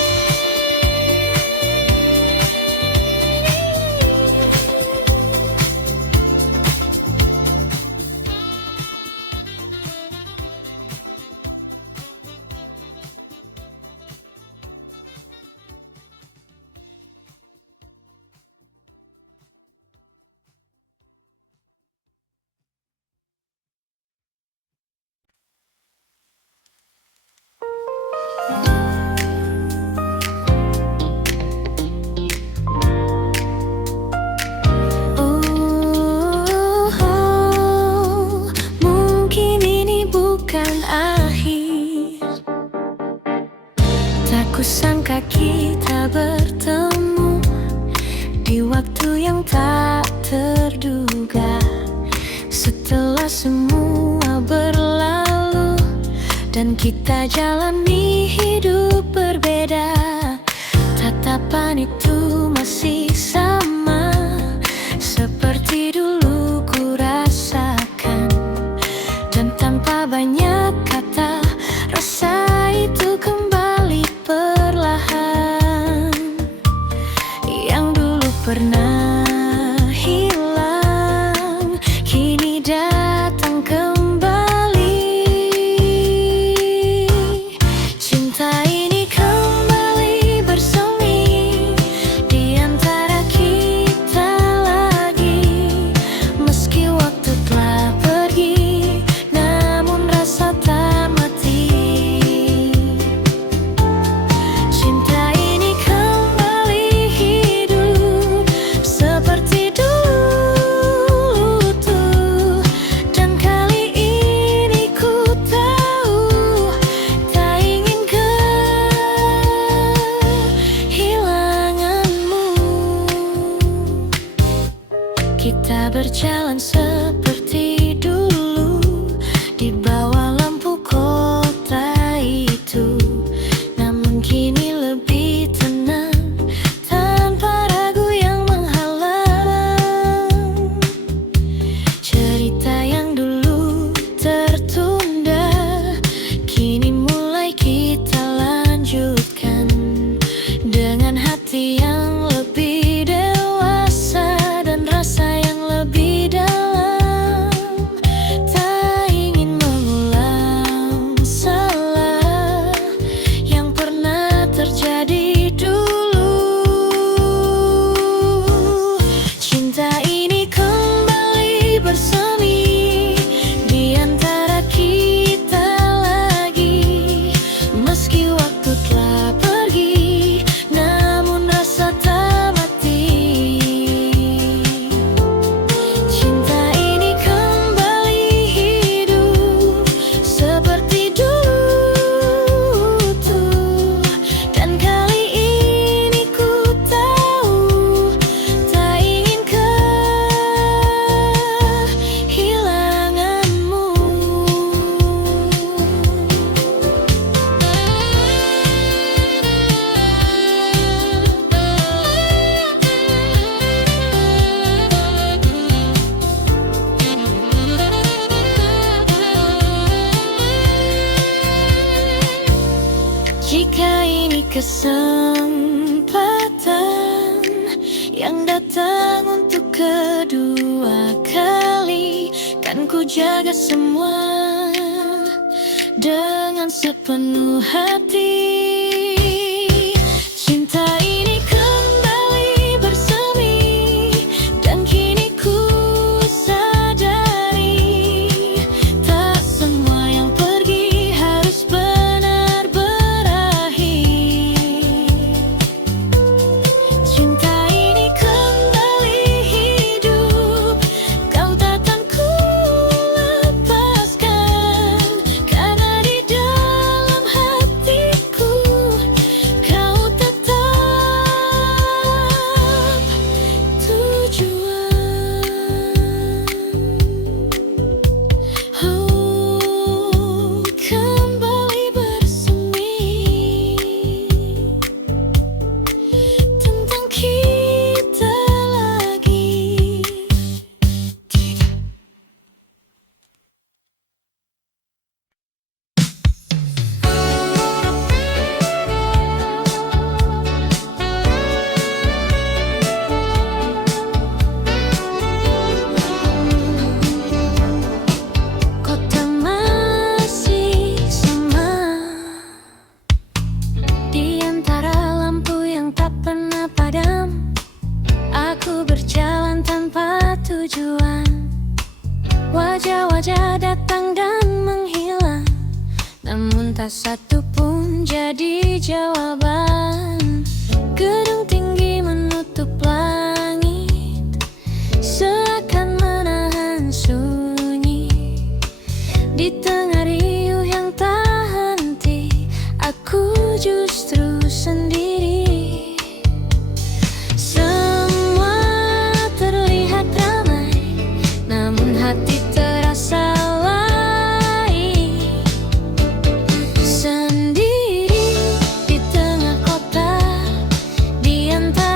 Oh, mungkin ini bukan akhir. Tak kusangka kita bertemu di waktu yang tak terduga. Setelah semua berlalu dan kita jalani hidup berbeda, tatapan itu masih sama seperti dulu ku rasakan. Dan tanpa banyak kata, rasa itu kembali perlahan. Yang dulu pernah hilang, kini datang kembali. Cinta ini kembali bersemi di antara kita lagi. Meski waktu telah pergi, namun rasa tak mati. Cinta ini kembali hidup seperti dulu tuh. Dan kali ini ku tahu, tak ingin kehilanganmu. Kita berjalan seperti dulu di bawah lampu kota itu. Namun kini lebih tenang, tanpa ragu yang menghalang. Cerita yang dulu tertunda, kini mulai kita lanjutkan. Dengan hati yang lebih dewasa dan rasa yang lebih dalam. Tak ingin mengulang salah yang pernah terjadi dulu. Cinta ini kembali bersemi di antara kita lagi. Meski waktu telah pergi, namun rasa tak mati. Cinta ini kembali hidup seperti dulu tuh. Dan kali ini ku tahu, tak ingin kehilanganmu. Jika ini kesempatan yang datang untuk kedua kali, Kan ku jaga semua dengan sepenuh hati. Cinta ini kembali bersemi, dan kini ku sadari tak semua yang pergi harus benar berakhir. Cinta ini kembali hidup, kau takkan ku lepaskan, karena di dalam hatiku kau tetap tujuan. Oh, kembali bersemi tentang kita lagi. Kota masih sama, di antara lampu yang tak pernah padam. Aku berjalan tanpa tujuan, wajah-wajah datang dan menghilang, namun tak satu pun jadi jawaban. Gedung tinggi menutup langit, seakan menahan sunyi. Di tengah riuh yang tak henti, aku justru sendiri. Semua terlihat ramai, namun hati terasa lain. Sendiri di tengah kota, di antara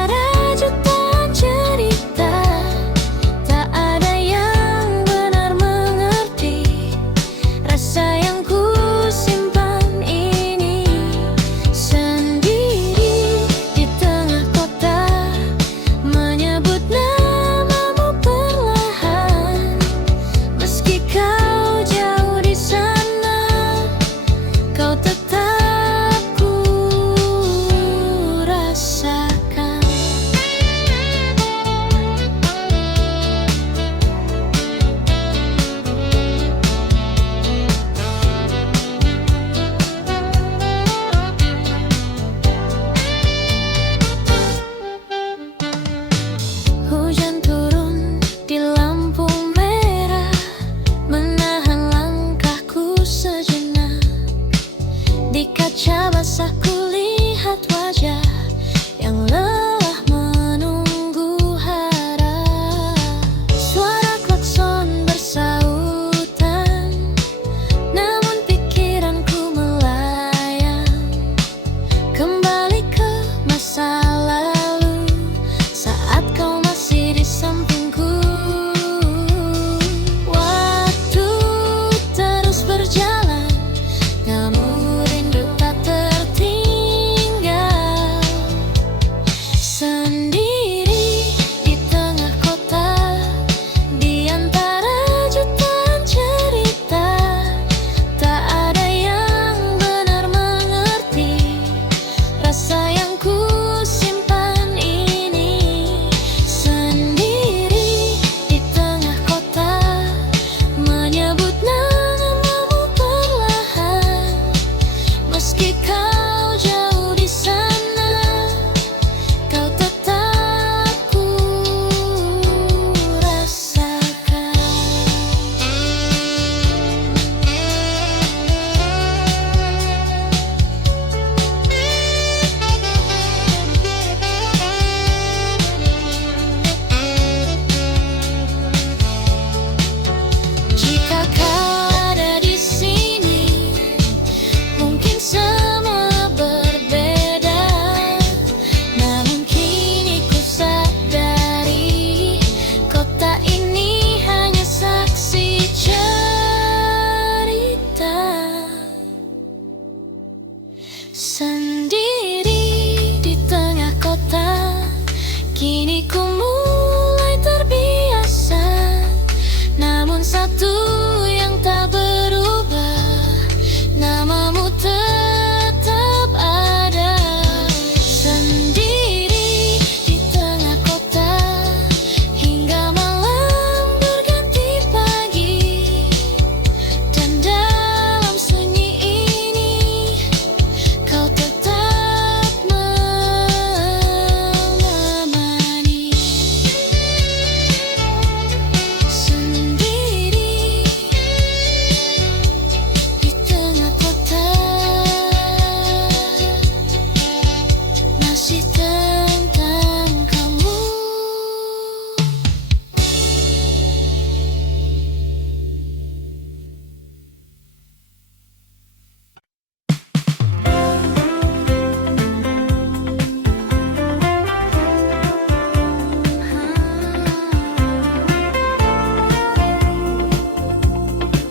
Namun satu yang tak berubah, namamu tetap ada. Sendiri di tengah kota, hingga malam berganti pagi. Dan dalam sunyi ini, kau tetap menemani. Sendiri di tengah kota, masih tentang kamu.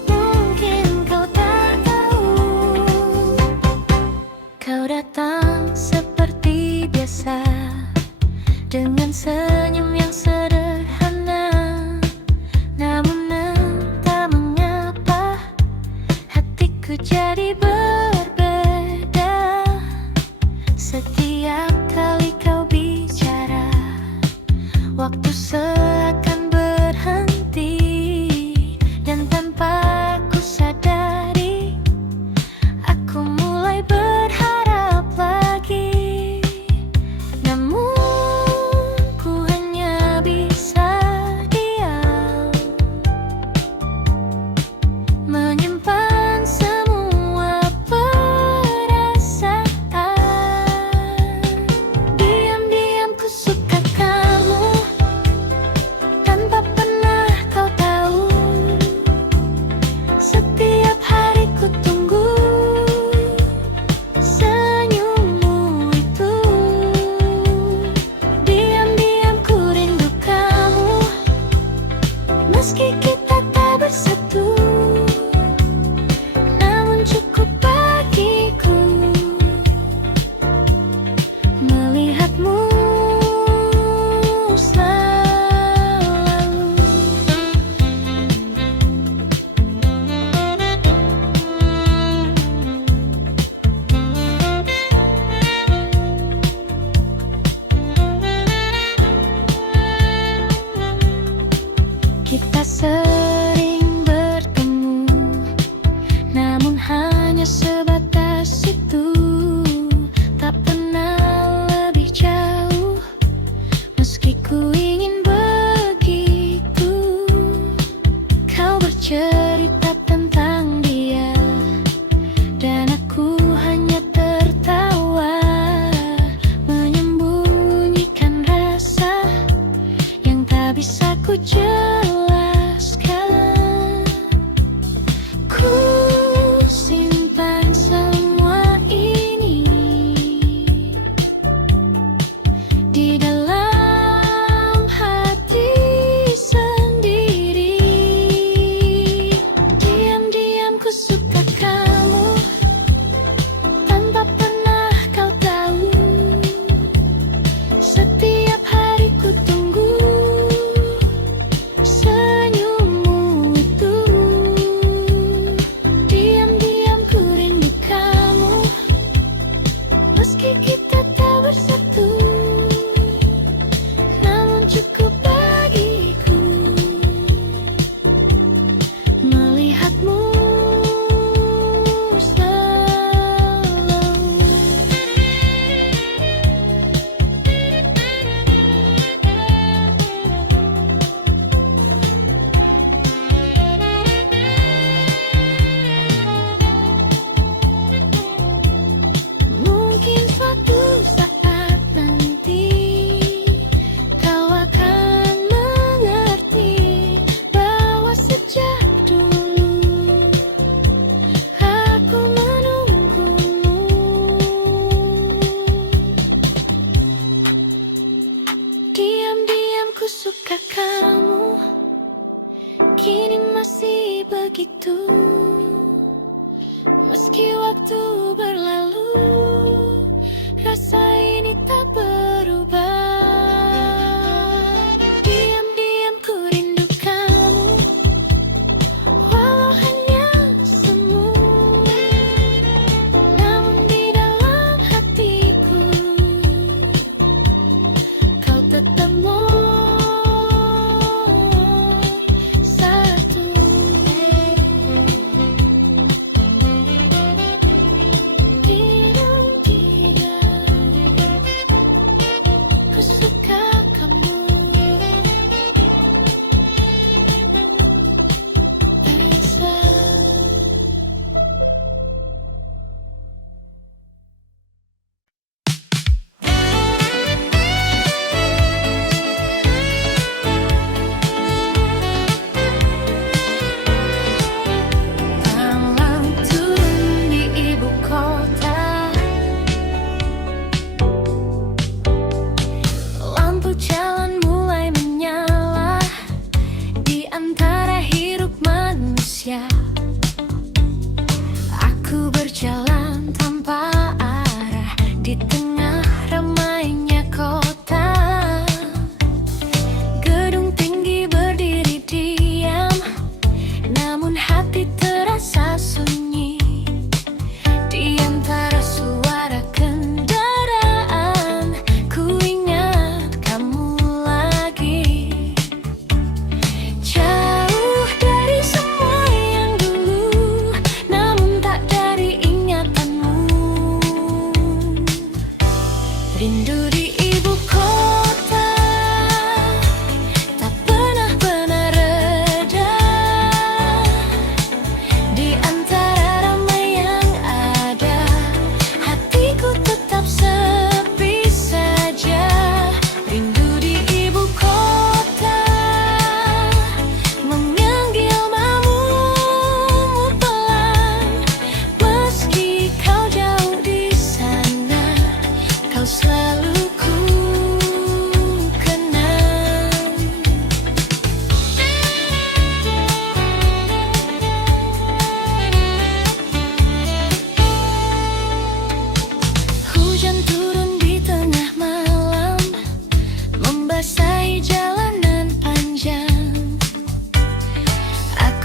Mungkin kau tak tahu, kau datang seperti biasa, dengan senyum yang sederhana. Namun entah mengapa hatiku jadi berbeda. Setiap kali kau bicara, waktu seakan berhenti. Dan tanpa ku sadari, aku mulai berharap lagi. Namun ku hanya bisa diam, menyimpan semua perasaan. Diam-diam ku suka kamu, tanpa pernah kau tahu. Setiap hari ku tunggu senyummu itu. Diam-diam ku rindu kamu, meski kita tak bersatu. Namun cukup bagiku melihatmu selalu. Kita sering bertemu, namun hanya sebatas itu. Tak pernah lebih jauh, meski ku ingin begitu. Kau bercerita tentang dia, dan aku hanya tertawa, menyembunyikan rasa yang tak bisa ku jelaskan. Ku simpan semua ini di dalam hati sendiri. Diam-diam ku suka kamu, tanpa pernah kau tahu. Setiap hari ku tunggu senyummu itu. Diam-diam ku rindu kamu, meski kita tak bersatu. Namun cukup bagiku melihatmu selalu. Mungkin suatu saat nanti kau akan mengerti bahwa sejak dulu aku menunggumu. Diam-diam ku suka kamu, kini masih begitu. Meski waktu berlalu, rasa ini tak berubah. Diam-diam ku rindu kamu,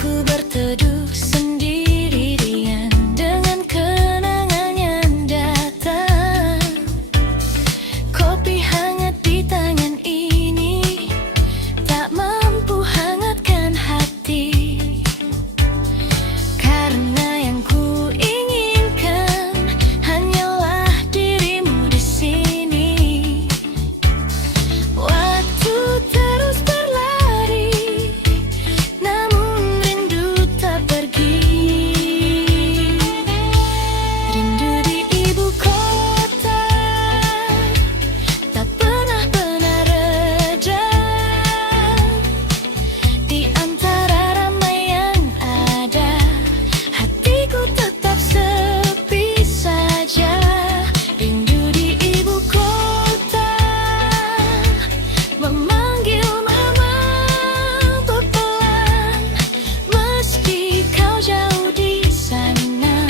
Ku berteduh sendirian dengan kenangan yang datang. Kopi hangat di tangan ini tak mampu hangatkan hati, karena yang ku inginkan hanyalah dirimu di sini. Waktu terus berlari, namun rindu tak pergi. Rindu di ibu kota tak pernah benar reda. Di antara ramai yang ada, hatiku tetap sepi saja. Rindu di ibu kota, memanggil mama pelan. Meski kau jauh di sana,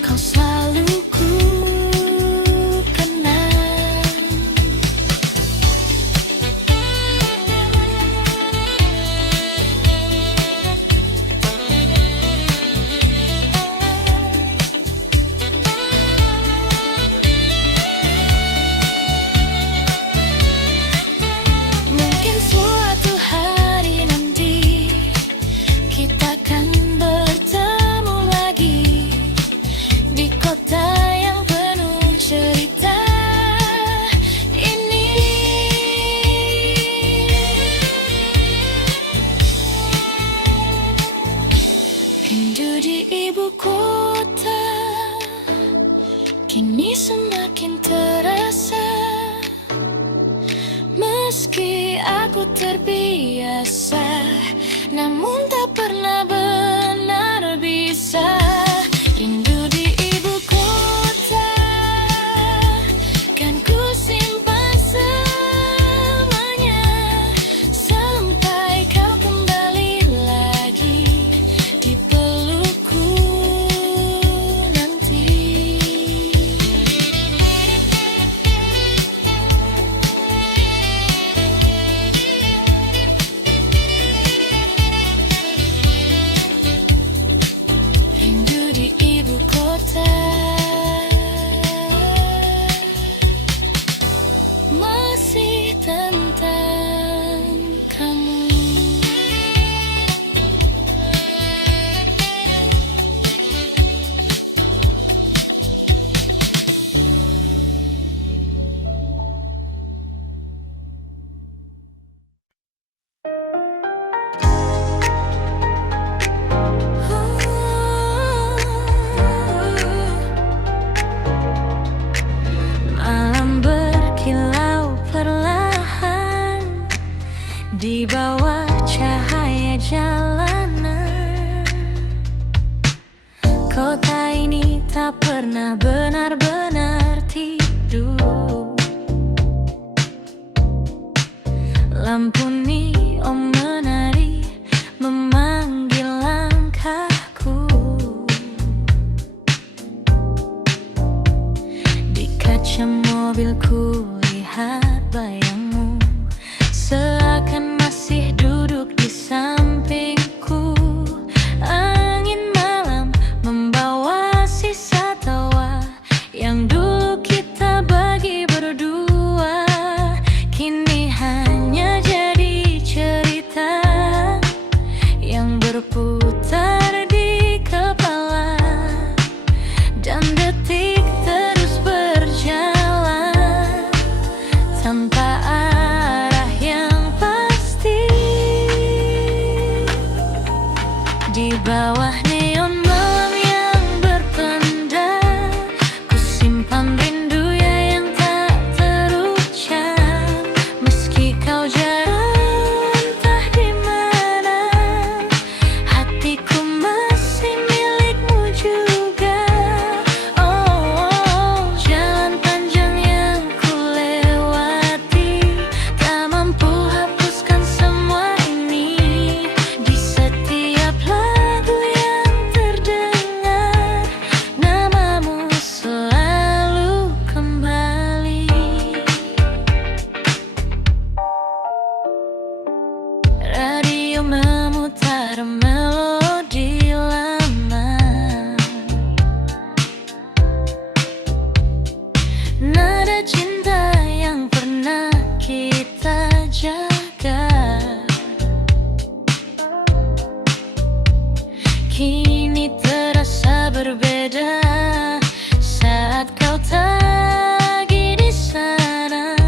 kau selalu ku kenang. Mungkin suatu hari nanti kita akan bertemu lagi di kota yang penuh cerita ini. Rindu di ibu kota kini semakin terasa. Meski aku terbiasa, namun tak pernah benar bisa. Rindu di ibu kota kan ku simpan selamanya, sampai kau kembali lagi di pelukku nanti. Rindu di ibu kota, masih tentang kamu. Malam berkilau perlahan di bawah cahaya jalanan. Kota ini tak pernah benar-benar tidur. Lampu neon menari memanggil langkahku. Di kaca mobilku lihat bayangmu, seakan masih duduk di sampingku. Angin malam membawa sisa tawa yang dulu kita bagi berdua, kini hanya jadi cerita yang berputar di kepala. Dan detik terus berjalan tanpa arah yang pasti. Di bawah neon malam yang berpendar, ku simpan rindu ya yang tak terucap. Meski kau jauh entah di mana, hatiku masih milikmu juga. Oh, jalan panjang yang ku lewati tak mampu hapuskan semua ini. Di setiap lagu yang kini terasa berbeda saat kau tak lagi di sana.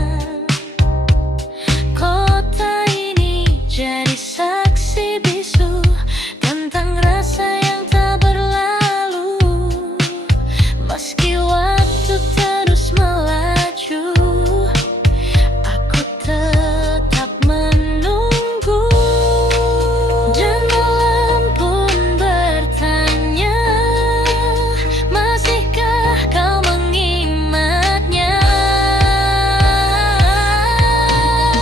Kota ini jadi saksi bisu tentang rasa yang tak berlalu. Meski waktu terus melaju, aku tetap menunggu. Dan malam pun bertanya, masihkah kau mengingatnya?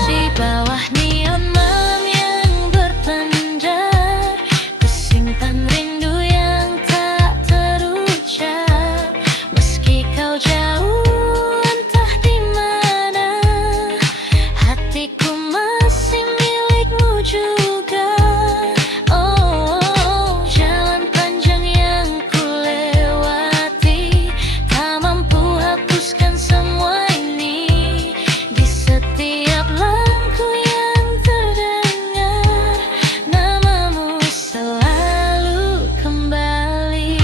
Di bawah neon malam yang berpendar, kusimpan rindu yang tak terucap. Meski kau jauh entah di mana, hatiku masih milikmu juga. Oh, jalan panjang yang ku lewati, tak mampu hapuskan semua ini. Di setiap langkah yang terdengar, namamu selalu kembali.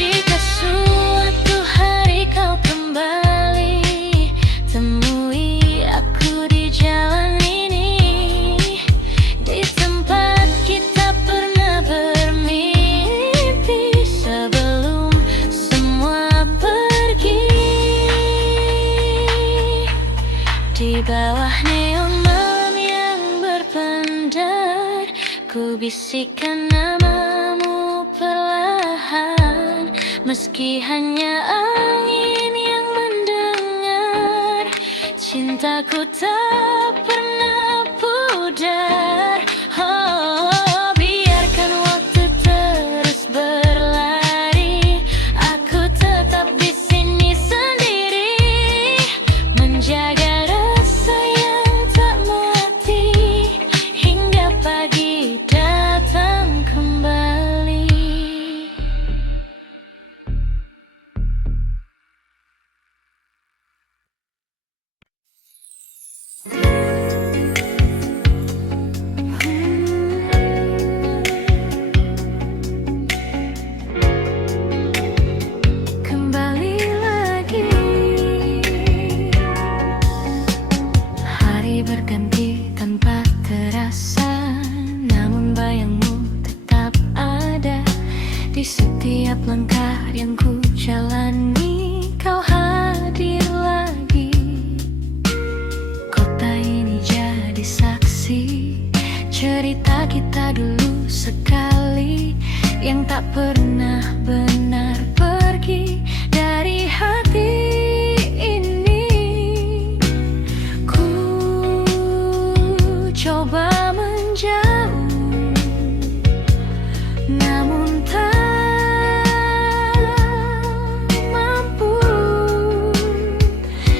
Jika suatu hari kau kembali, temui aku di jalan ini, di tempat kita pernah bermimpi sebelum semua pergi. Di bawah neon malam yang berpendar, ku bisikkan namamu perlahan. Meski hanya angin yang mendengar, cintaku tak pernah pudar. Oh, biarkan waktu terus berlari, aku tetap di sini sendiri, menjaga rasa yang tak mati hingga pagi datang kembali. Kembali lagi, hari berganti tanpa terasa, namun bayangmu tetap ada di setiap langkah yang ku jalani. Kau hadir lagi, kota ini jadi saksi cerita kita dulu sekali yang tak pernah benar pergi dari hati ini. Ku coba menjauh, namun tak mampu.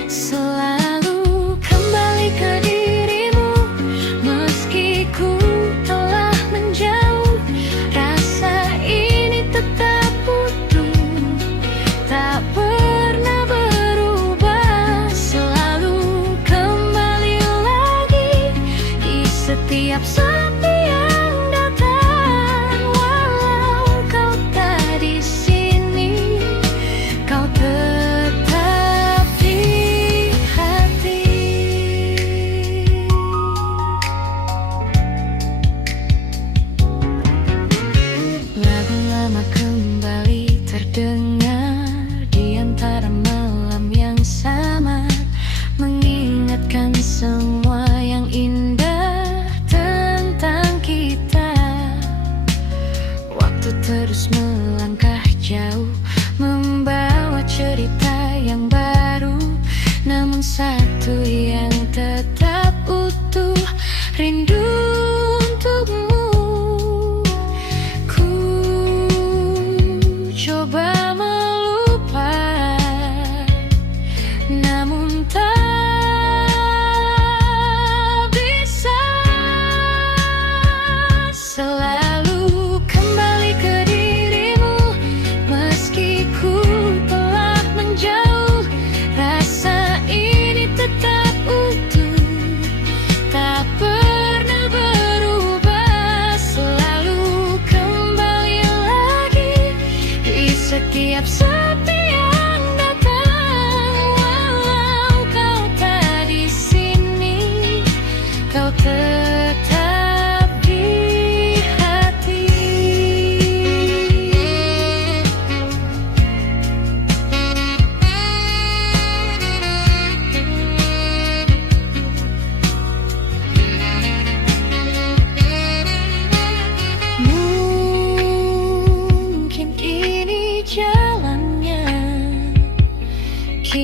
Selalu kembali ke dirimu, meski ku telah menjauh. Rasa ini tetap utuh, tak pernah berubah. Selalu kembali lagi di setiap sepi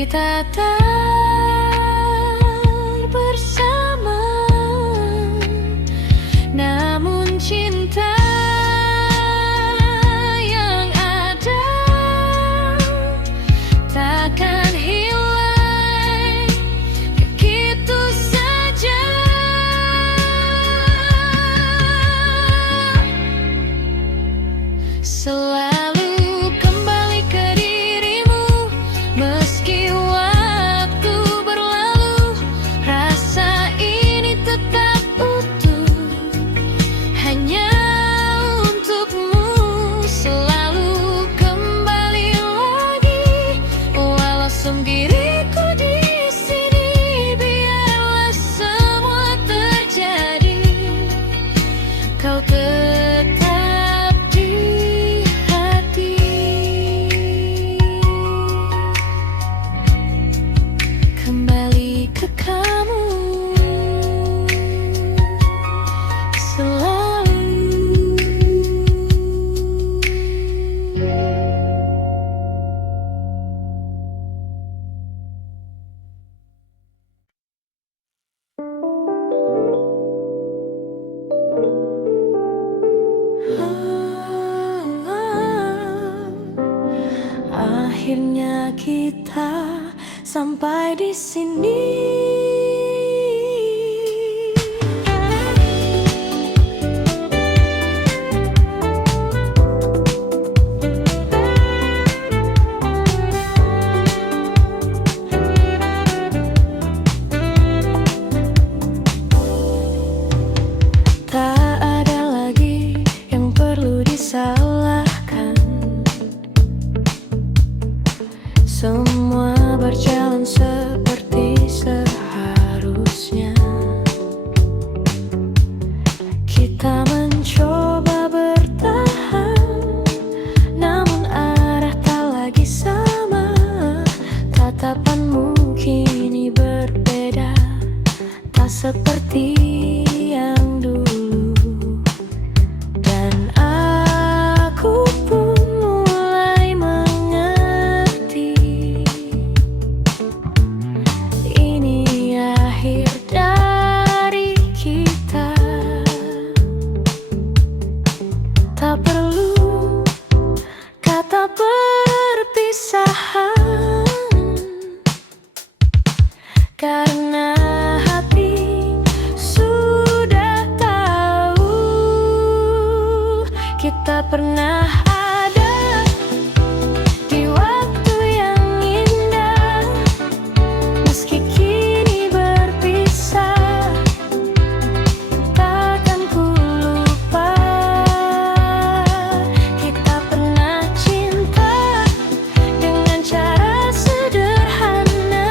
kita tak bersama, namun cinta yang ada takkan hilang begitu saja. Selalu kembali ke dirimu, meski waktu berlalu, rasa ini tetap utuh hanya untukmu. Selalu kembali lagi, walau sendiriku di sini, biarlah semua terjadi, kau tetap di hati. Kembali ke kamu selalu. Akhirnya kita sampai di sini. Tak ada lagi yang perlu disalahkan, semua berjalan seperti seharusnya. Kita mencoba bertahan, namun arah tak lagi sama. Tatapanmu kini berbeda, tak seperti yang dulu. Dan aku pun mulai mengerti, ini akhir dari kita. Tak perlu kata perpisahan, karena hati sudah tahu kita pernah ada di waktu yang indah. Meski kini berpisah, takkan ku lupa kita pernah cinta dengan cara sederhana.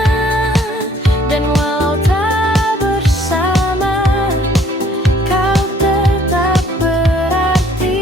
Dan walau tak bersama, kau tetap berarti.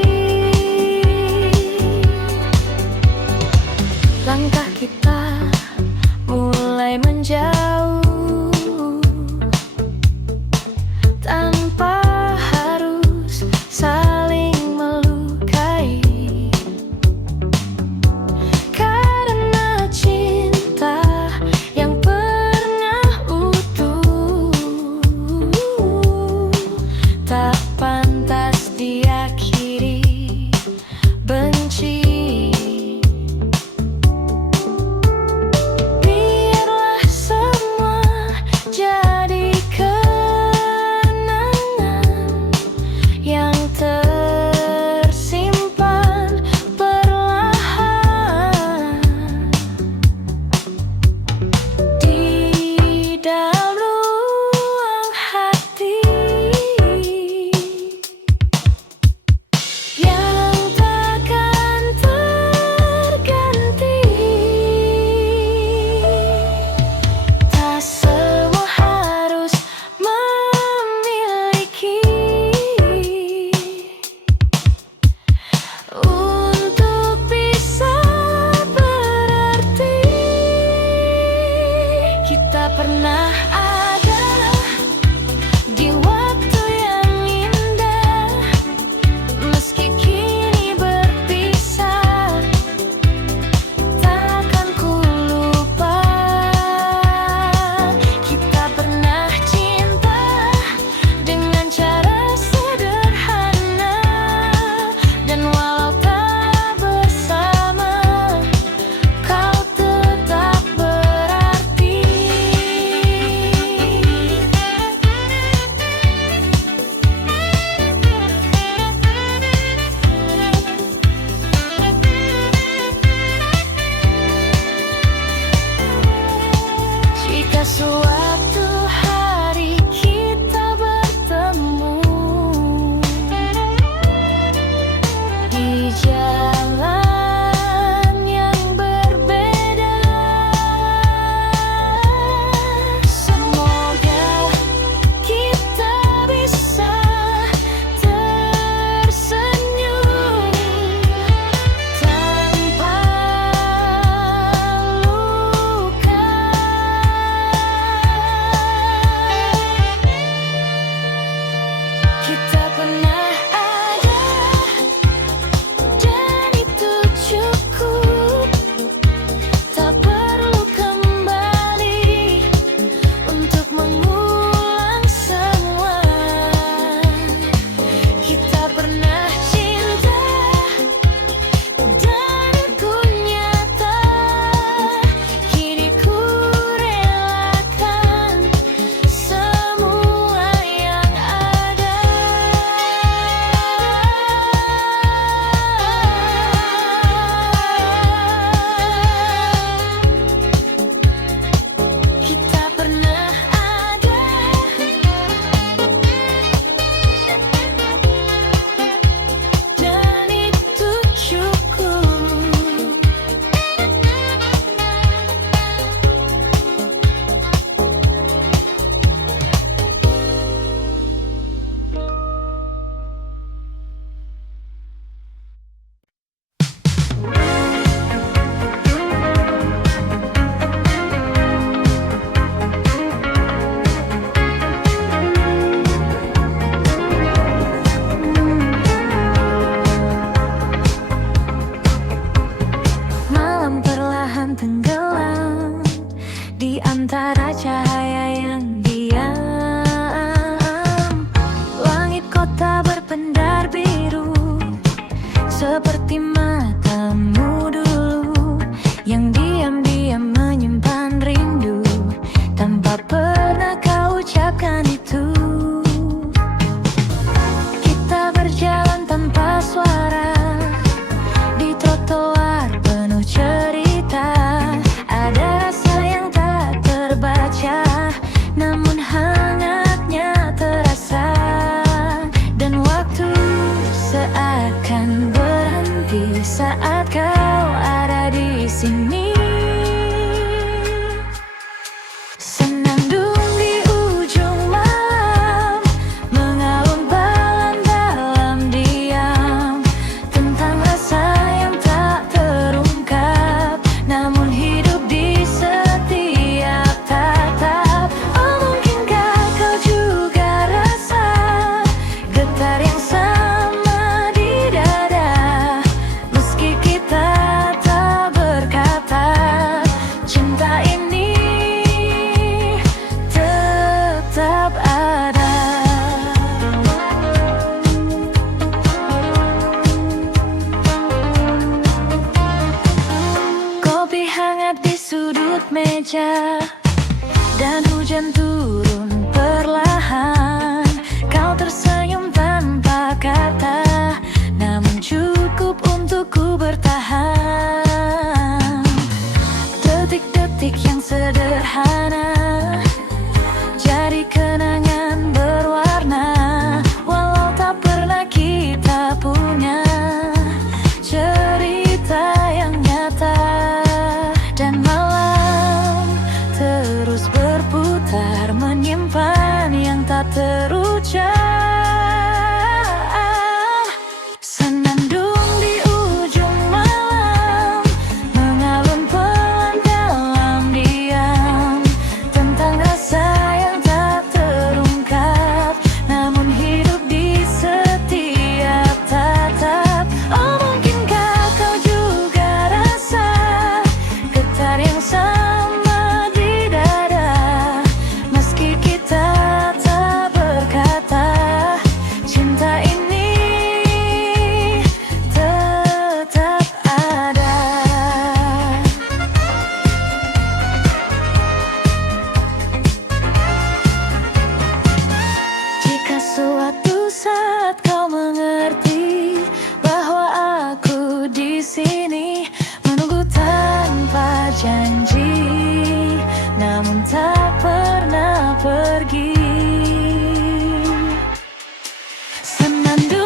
Kita berpendar biru seperti matamu dulu, yang diam-diam menyimpan rindu tanpa pernah kau ucapkan itu. Kita berjalan tanpa suara di trotoar penuh cerita. Ada rasa yang tak terbaca, namun hangatnya terasa. Dan waktu seakan berhenti saat kau ada di sini. Senandung di ujung malam, mengalun pelan dalam diam, tentang rasa yang tak terungkap, namun hidup di setiap tatap. Oh, mungkinkah kau juga rasa getar yang sama di dada, meski kita tak berkata, cinta ini tetap ada. Kopi hangat di sudut meja, dan hujan turun perlahan. Kau tersenyum tanpa kata, namun cukup untuk ku bertahan. Detik-detik yang sederhana jadi kenangan berwarna, walau tak pernah kita punya cerita yang nyata. Dan malam terus berputar, menyimpan yang tak terucap. Senandung di ujung malam, mengalun pelan dalam diam, tentang rasa yang tak terungkap, namun hidup di setiap tatap. Oh, mungkinkah kau juga rasa getar yang sama di dada, meski kita tak berkata, cinta ini tetap ada. Jika suatu saat kau mengerti bahwa aku di sini, menunggu tanpa janji, namun tak pernah pergi. Senandung